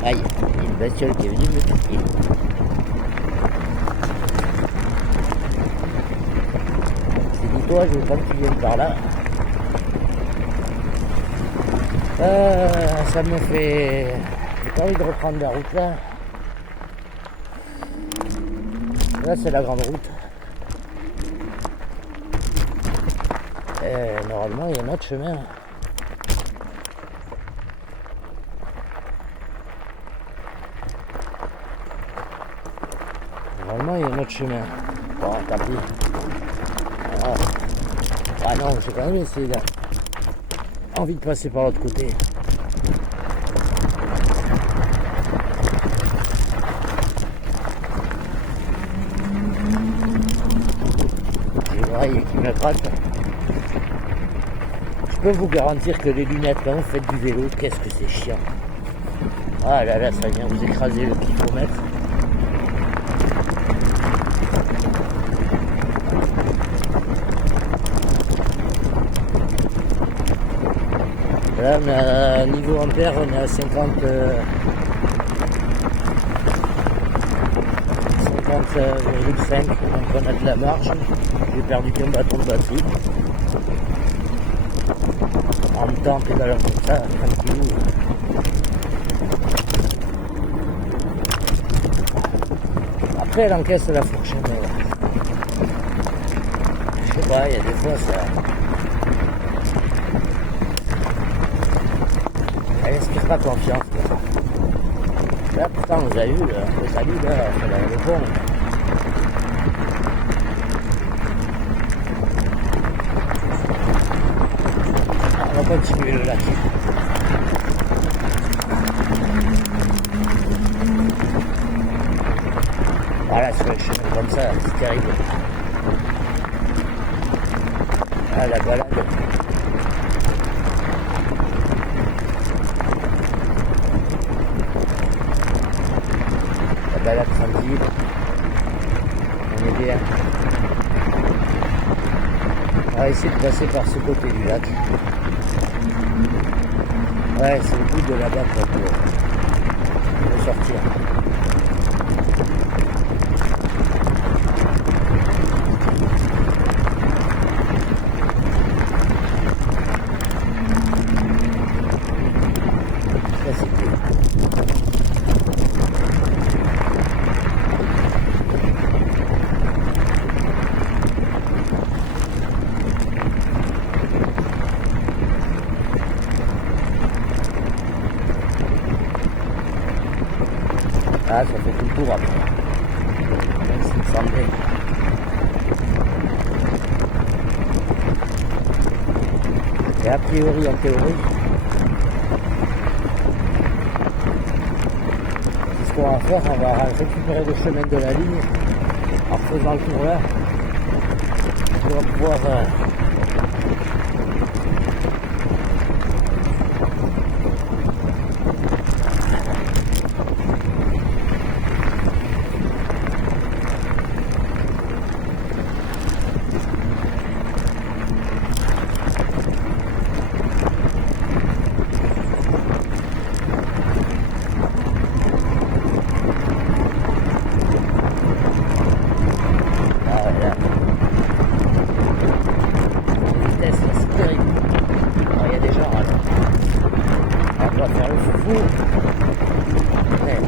Aïe, il y a une bestiole qui est venue me piquer. C'est dit toi, je veux pas que tu viennes par là. Ça me fait... J'ai pas envie de reprendre la route là. Là c'est la grande route. Et normalement il y a un autre chemin. Normalement il y a un autre chemin. Bon, tant pis. Ah non, j'ai quand même essayé là. Envie de passer par l'autre côté. J'ai l'oreille qui me gratte. Je peux vous garantir que les lunettes, quand vous faites du vélo, qu'est-ce que c'est chiant. Ah là là, ça vient vous écraser le pifomètre. Là, on a, niveau ampère, on est à 50,5, donc on a de la marge. J'ai perdu qu'un bâton de batterie. En même temps, pédalant comme ça, tranquille. Après, elle encaisse la fourchette. pas, il y a des fois ça. Elle n'inspire pas confiance. Quoi. Là pourtant vous avez vu le salut là, le pont. On va continuer le lac. Voilà, sur les chemins comme ça, c'est terrible. Ah, la balade. La balade tranquille. On est bien. On va essayer de passer par ce côté du lac. Ouais, c'est le bout de là-bas pour sortir. Ça, c'est cool. Ah, ça fait tout le tour après. Même s'il me semblait. Et a priori, en théorie, c'est ce qu'on va faire, on va récupérer le chemin de la ligne en faisant le tour là. On va pouvoir faire le foufou. Ouais.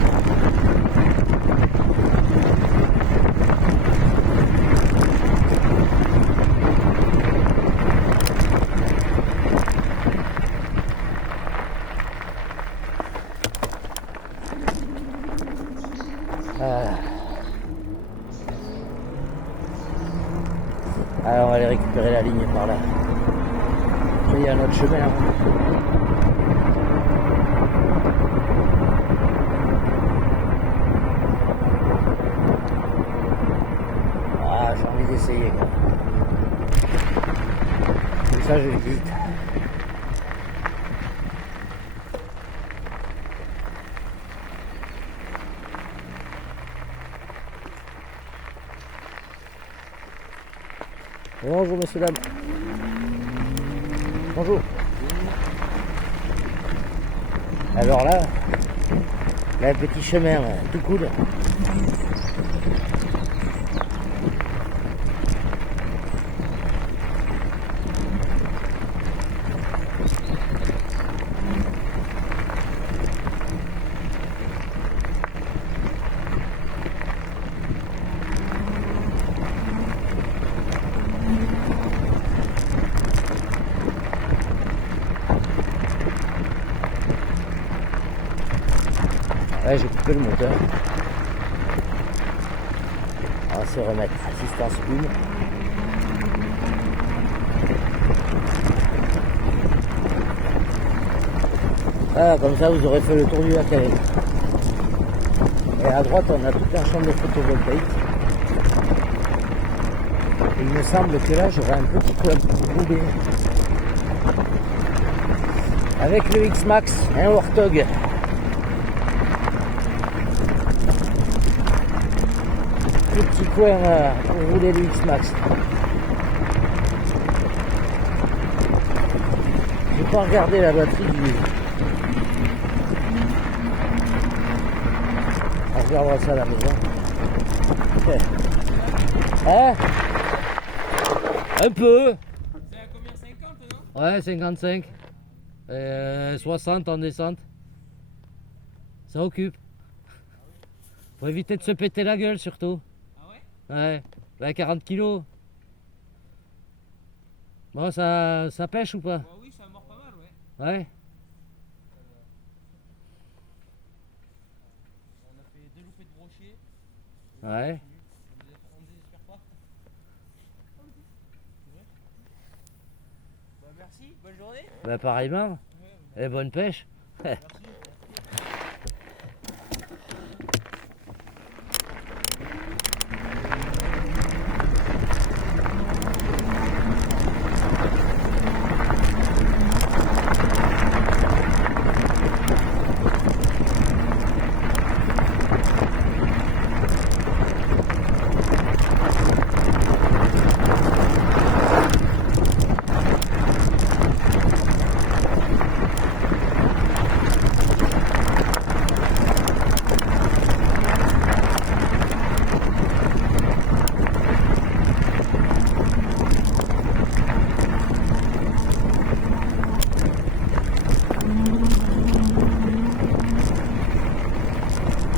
Alors on va aller récupérer la ligne par là. Il y a un autre chemin. Hein. Ah, j'ai envie d'essayer quoi. Et ça j'hésite. Bonjour messieurs dames. Bonjour. Alors là, un petit chemin tout cool. Ouais, j'ai coupé le moteur. On va se remettre assistance 1. Ah, comme ça vous aurez fait le tour du lac avec. Et à droite on a tout un champ de photovoltaïque. Et il me semble que là j'aurai un petit coin pour rouler. Avec le X-Max, un Warthog. Petit coin pour rouler le X-Max. Je vais pas regarder la batterie du... On regardera ça à la maison. Okay. Hein? Un peu. C'est à combien, 50 non? Ouais, 55. 60 en descente. Ça occupe. Faut éviter de se péter la gueule surtout. Ah ouais? Ouais, 40 kilos. Bon, ça pêche ou pas? Bah oui, ça mord pas mal, ouais. Ouais. On a fait 2 loupés de brochet. Ouais. On ne désespère pas. Bah merci, bonne journée. Bah pareillement. Et bonne pêche. Merci.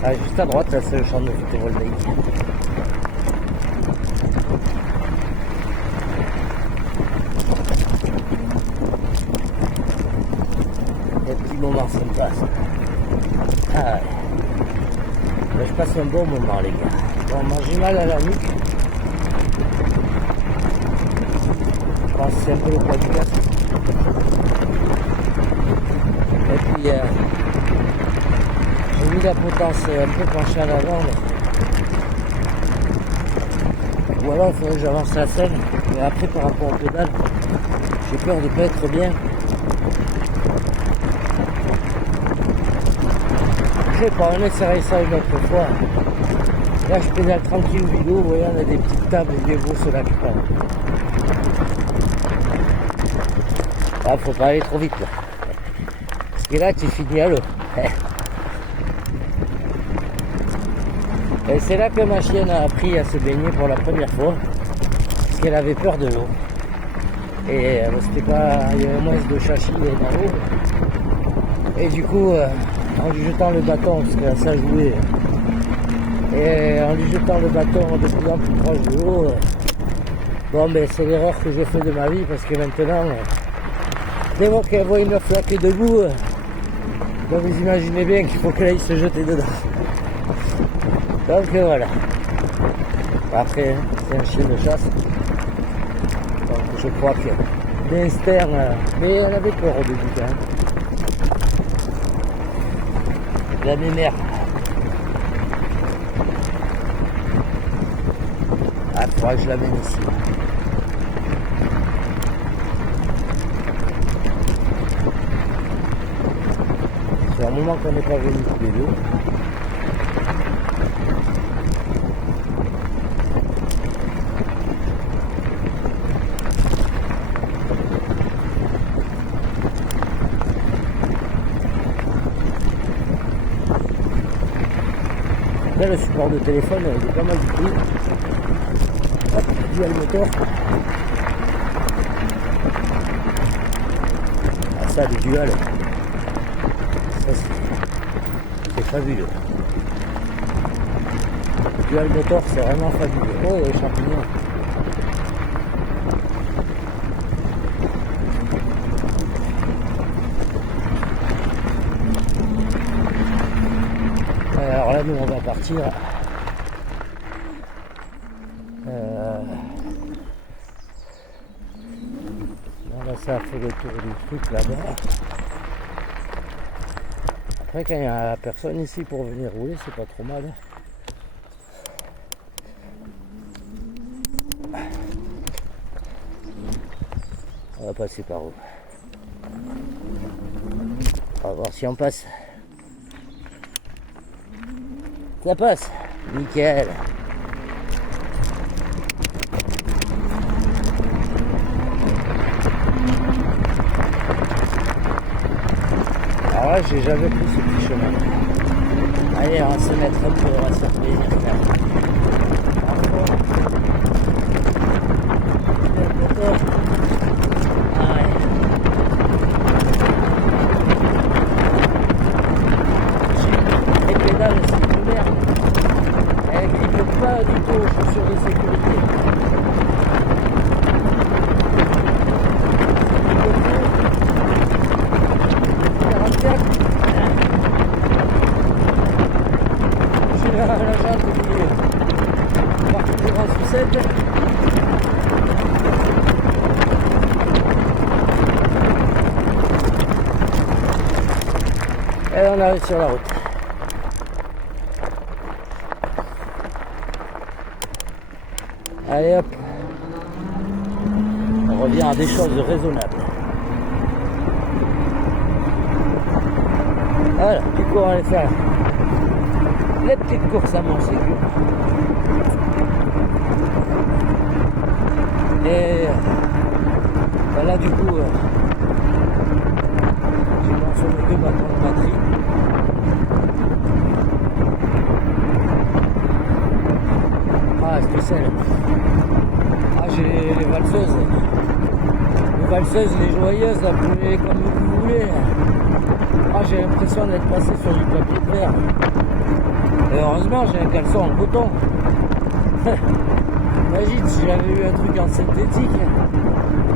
Ah, juste à droite, là, c'est le champ de photovoltaïque. Les petits moments sympas. Ah ouais. Là, je passe un bon moment, les gars. Bon, moi, j'ai mal à la nuque. Je pense que c'est un peu le poids du casque. Et puis, j'ai mis la potence un peu penchée à l'avant. Ou alors, il faudrait que j'avance la selle. Mais après, par rapport au pédale, j'ai peur de ne pas être bien. Je sais pas, on essaierait ça une autre fois. Là, je pédale tranquille au vidéo. Vous voyez, on a des petites tables et des grosses là qui partent. Ah, faut pas aller trop vite là. Parce que là, tu finis à l'eau. Et c'est là que ma chienne a appris à se baigner pour la première fois. Parce qu'elle avait peur de l'eau. Et c'était pas. Il y avait moins de chachis dans l'eau. Et du coup, en lui jetant le bâton, parce que ça jouait. Et en lui jetant le bâton de plus en plus proche de l'eau, bon, ben c'est l'erreur que j'ai fait de ma vie, parce que maintenant, dès lors qu'elle voit une meuf là qui est debout, donc vous imaginez bien qu'il faut qu'elle aille se jeter dedans. Donc voilà. Après, c'est un chien de chasse. Donc je crois que l'instinct, mais elle avait peur au début quand même. La mémère. Ah, il faudra que je l'amène ici. C'est un moment qu'on n'est pas venus tous les deux. Là, le support de téléphone, il est pas mal du tout. Hop, dual moteur. Ah, ça, le dual, ça, c'est fabuleux. Le dual moteur, c'est vraiment fabuleux. Oh, les champignons. Alors là, nous, on va partir. Là, ça a fait le tour du truc là-bas. Après, quand il n'y a personne ici pour venir rouler, c'est pas trop mal. On va passer par où? On va voir si on passe. Ça passe, nickel. Alors là, j'ai jamais pris ce petit chemin. Allez, on va se mettre un peu, on va se faire plaisir. Les pédales, c'est une merde. Elle grippe pas du tout aux chaussures de sécurité. Et on arrive sur la route. Allez hop. On revient à des choses raisonnables. Voilà, du coup on va aller faire les petites courses à Montségur. Et ben là du coup j'ai consommé 2 battements de batterie. Ah spécial. Ah j'ai les valseuses. Les valseuses, les joyeuses, appelez comme vous voulez. Ah j'ai l'impression d'être passé sur du papier de verre. Et heureusement j'ai un caleçon en coton. Imagine si j'avais eu un truc en synthétique,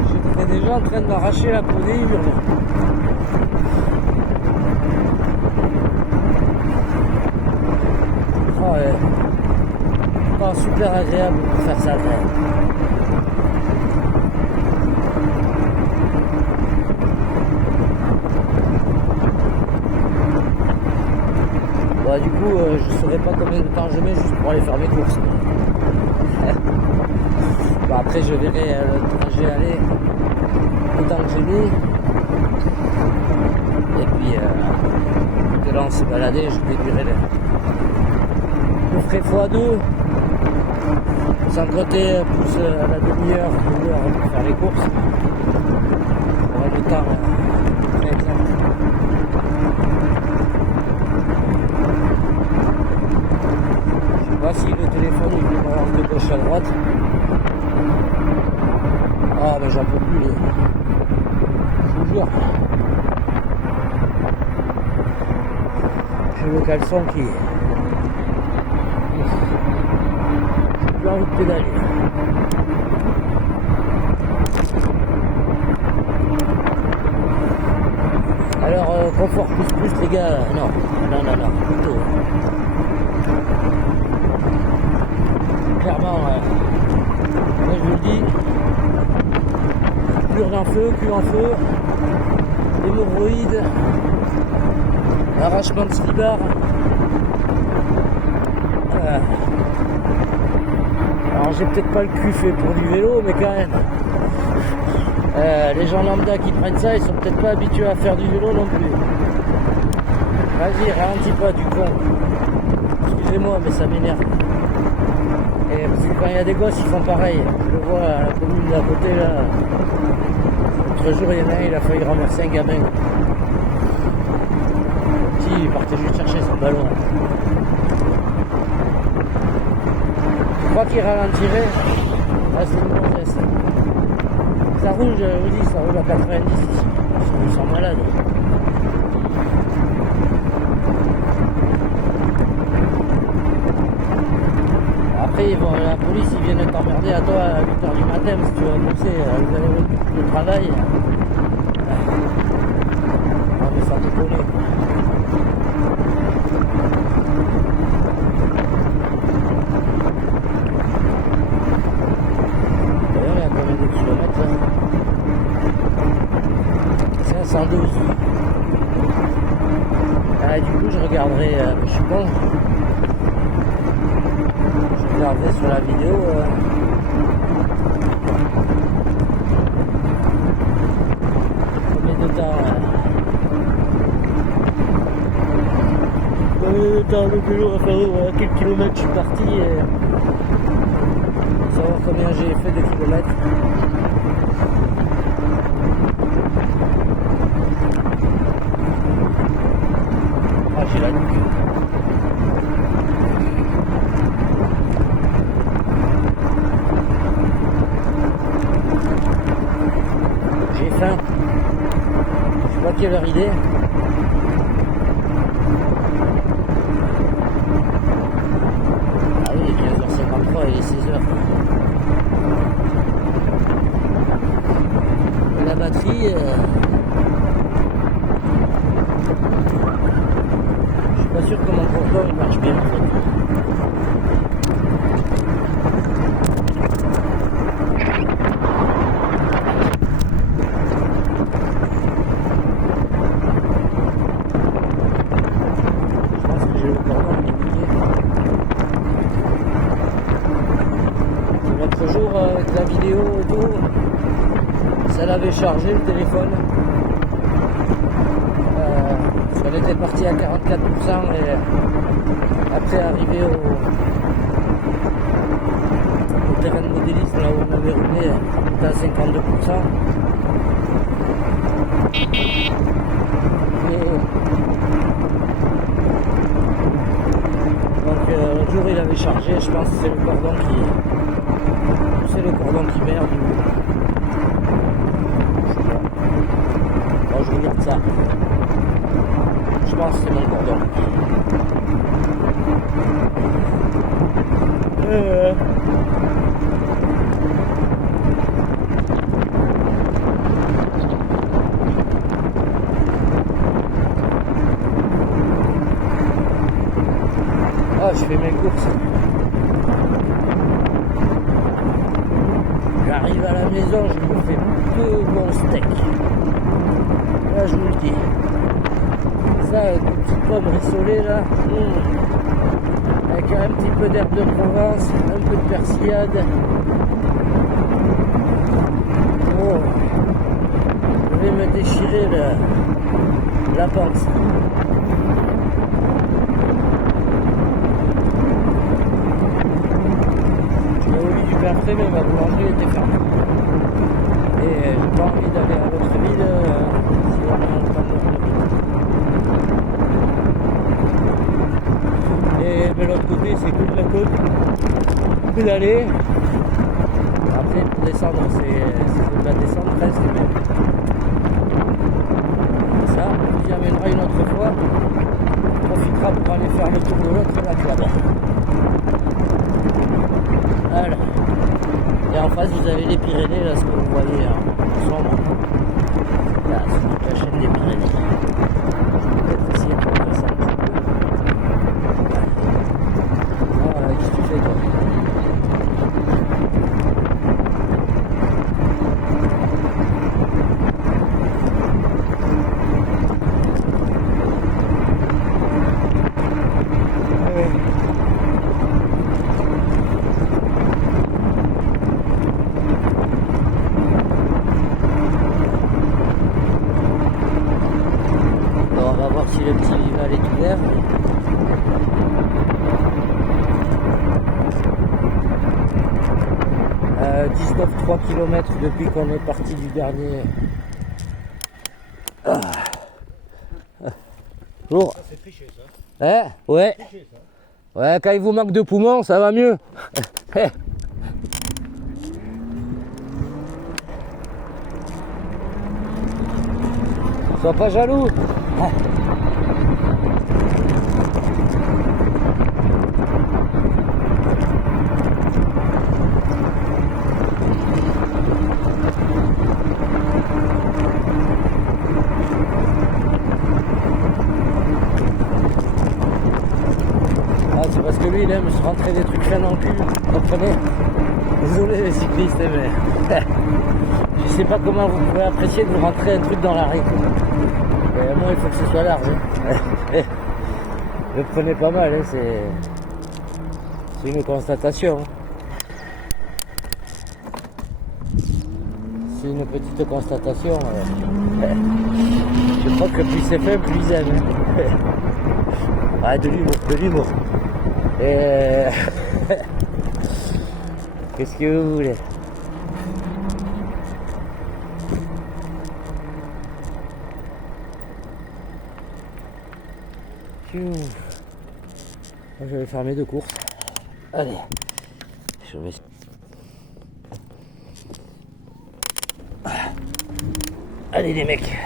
j'étais déjà en train de m'arracher la peau des hurles. Oh, ouais. Oh, super agréable pour faire ça. Bah, du coup, je ne saurais pas combien de temps je mets juste pour aller faire mes courses. Bon, après je verrai le trajet aller, le temps que j'ai mis. Et puis de là on s'est baladé, je déduirai le frais x2. Sans compter plus à la demi-heure, pour faire les courses. On aura le temps très exact. Je sais pas si le téléphone il peut m'avoir de gauche à droite. Ah mais j'en peux plus, je vous jure. J'ai le caleçon qui... J'ai plus envie de pédaler. Alors confort plus les gars, non, plutôt. Clairement, moi je vous le dis, pur en feu, cul en feu, hémorroïdes, arrachement de slibard. Alors j'ai peut-être pas le cul fait pour du vélo, mais quand même. Les gens lambda qui prennent ça, ils sont peut-être pas habitués à faire du vélo non plus. Vas-y, ralentis pas du con. Excusez-moi, mais ça m'énerve. Et parce que quand il y a des gosses, ils font pareil. Je le vois à la commune d'à côté là. L'autre jour, il y en a un, il a failli renverser un gamin. Le petit, il partait juste chercher son ballon. Je crois qu'il ralentirait. Ah, c'est une gonzesse. Ça roule, je vous dis, ça roule à 90 ici. Ils sont malades. Après, la police, ils viennent t'emmerder à toi à 8h du matin si tu vas bosser, vous avez le travail. Non mais ça déconne. D'ailleurs, il y a combien de kilomètres là? 512. Ah, du coup, je regarderai, je suis con. Je regarderai sur la vidéo. Combien de temps dans le vélo à faire quelques kilomètres je suis parti et savoir combien j'ai fait de kilomètres. Ah j'ai la nuque. J'ai faim. Je sais pas quelle heure il est. Ah oui, il est 15h53, il est 16h. La batterie, je suis pas sûr que mon compteur il marche bien en fait. l'avait chargé le téléphone. Parce qu'elle était partie à 44% et après arrivé au terrain de modéliste là où on avait roulé, elle était à 52%. Donc l'autre jour il avait chargé, je pense que c'est le cordon qui merde. Je sais pas. Bon, je regarde ça. Je pense que c'est mon cordon. Ah, je fais mes courses. J'arrive à la maison, je me fais 2 bons steaks. Là, je vous le dis. Ça, avec une petite pomme rissolée là. Avec un petit peu d'herbe de Provence, un peu de persillade. Oh. Je vais me déchirer la panse. Après, mais ma boulangerie était fermée. Et j'ai pas envie d'aller à l'autre ville si on a un temps de Et de l'autre côté, c'est que de la côte. Pédaler. Après, pour descendre, c'est de la descente presque. Mais... ça, on y amènera une autre fois. On profitera pour aller faire le tour de l'autre lac là-bas. Voilà. Et en face, vous avez les Pyrénées, là, ce que vous voyez en sombre. Là, c'est toute la chaîne des Pyrénées. Peut-être essayer de prendre ça un petit peu. Voilà, qu'est-ce que tu fais, toi? Si le petit rival est ouvert. Euh, 19,3 km depuis qu'on est parti du dernier. Ah. Lourd. C'est triché ça. Ouais. Triché, ça. Ouais, quand il vous manque de poumons, ça va mieux. Sois pas jaloux. C'est parce que lui il aime se rentrer des trucs dans le cul, vous comprenez? Désolé les cyclistes, mais je sais pas comment vous pouvez apprécier de vous rentrer un truc dans la rue. Moi il faut que ce soit large. Hein. Le prenez pas mal, hein, c'est une constatation. Hein. C'est une petite constatation. Je crois que plus c'est fait, plus ils aiment. Hein. Ah, de l'humour. Et qu'est-ce que vous voulez? Je vais faire mes 2 courses. Allez, je vais. Allez les mecs.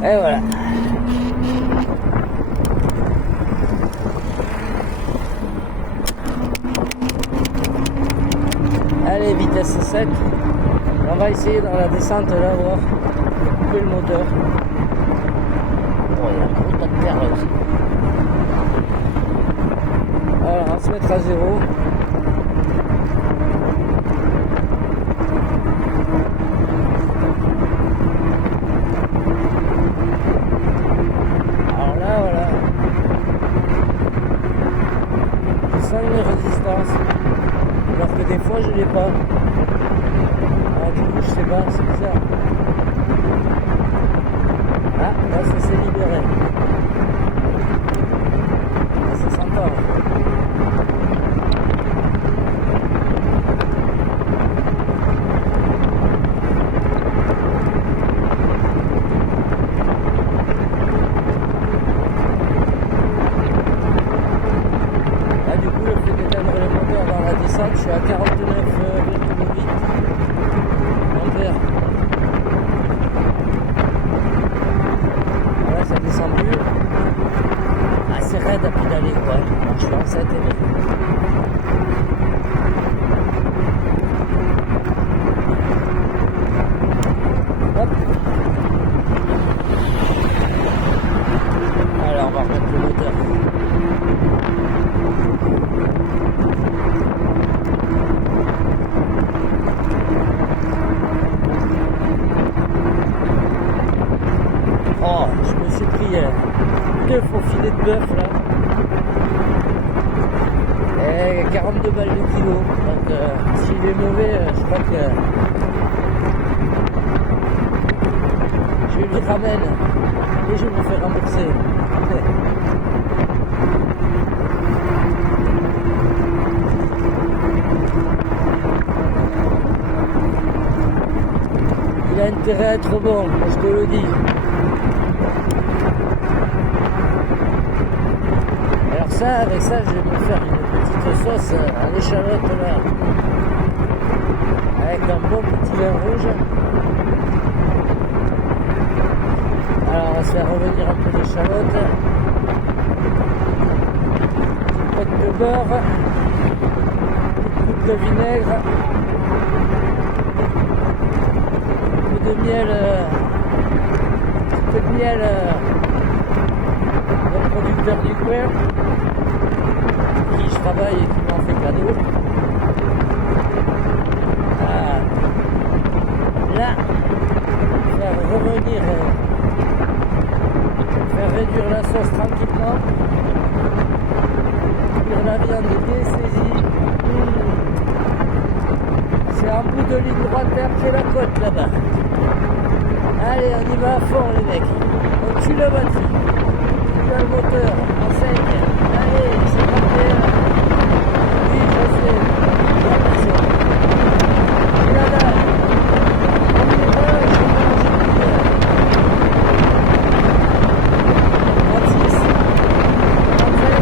Et voilà. Allez, vitesse 7. On va essayer dans la descente là, voir. Couper le moteur. Oh, il y a un gros tas de terre là aussi. Voilà, on va se mettre à 0. Alors là, voilà. des fois je l'ai pas. Alors du coup je sais pas, c'est bizarre. Ah, là ça s'est libéré. Ah, c'est sympa. Là du coup le fait d'éteindre le moteur dans la descente, je suis à 49,8 ampères. Là ça descend plus. Ah, c'est raide à pédaler quoi. Je suis en 7 Hop. Alors on va remettre le moteur. Oh, je me suis pris 2 faux filets de bœuf là. Et 42 balles le kilo. Donc s'il est mauvais, je crois que je lui ramène et je me fais rembourser. Il a intérêt à être bon, je te le dis. Alors ça, avec ça, je vais me faire une petite sauce à l'échalote là. Avec un bon petit vin rouge. Alors on va se faire revenir un peu d'échalote. Une pote de beurre. Une goutte de vinaigre. Un peu de miel. Un peu de miel. Le producteur du coin. Qui je travaille et qui m'en fait cadeau. Ah. Là, faire revenir, faire réduire la sauce tranquillement. Cuire la viande bien saisie. C'est un bout de ligne droite et après la côte là-bas. Allez, on y va à fond les mecs. On tue la batterie. On tue le moteur en 5. Allez, c'est parti. Oui, je sais. Attention. Et là, là. On y va, je mange. 36. 35.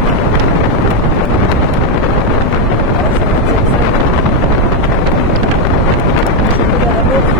Ah, ça va, 35. J'ai mis dans la bouche.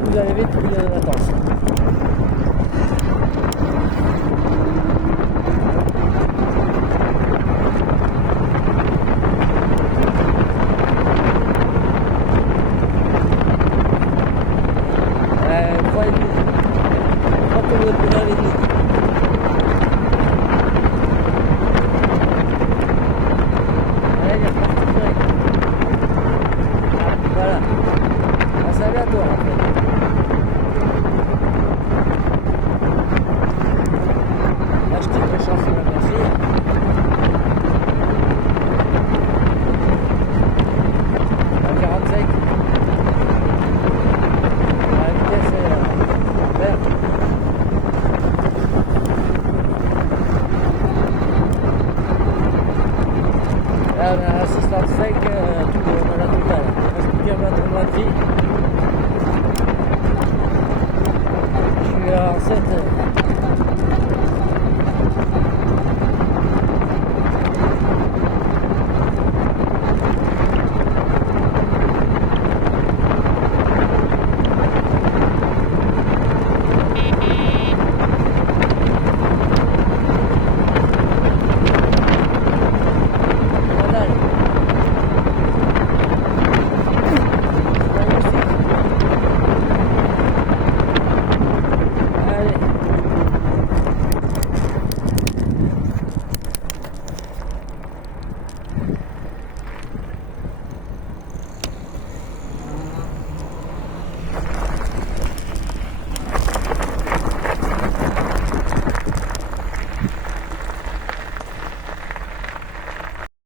Vous allez vite, il y a de latence. Voilà. Ah, ça va à toi en fait.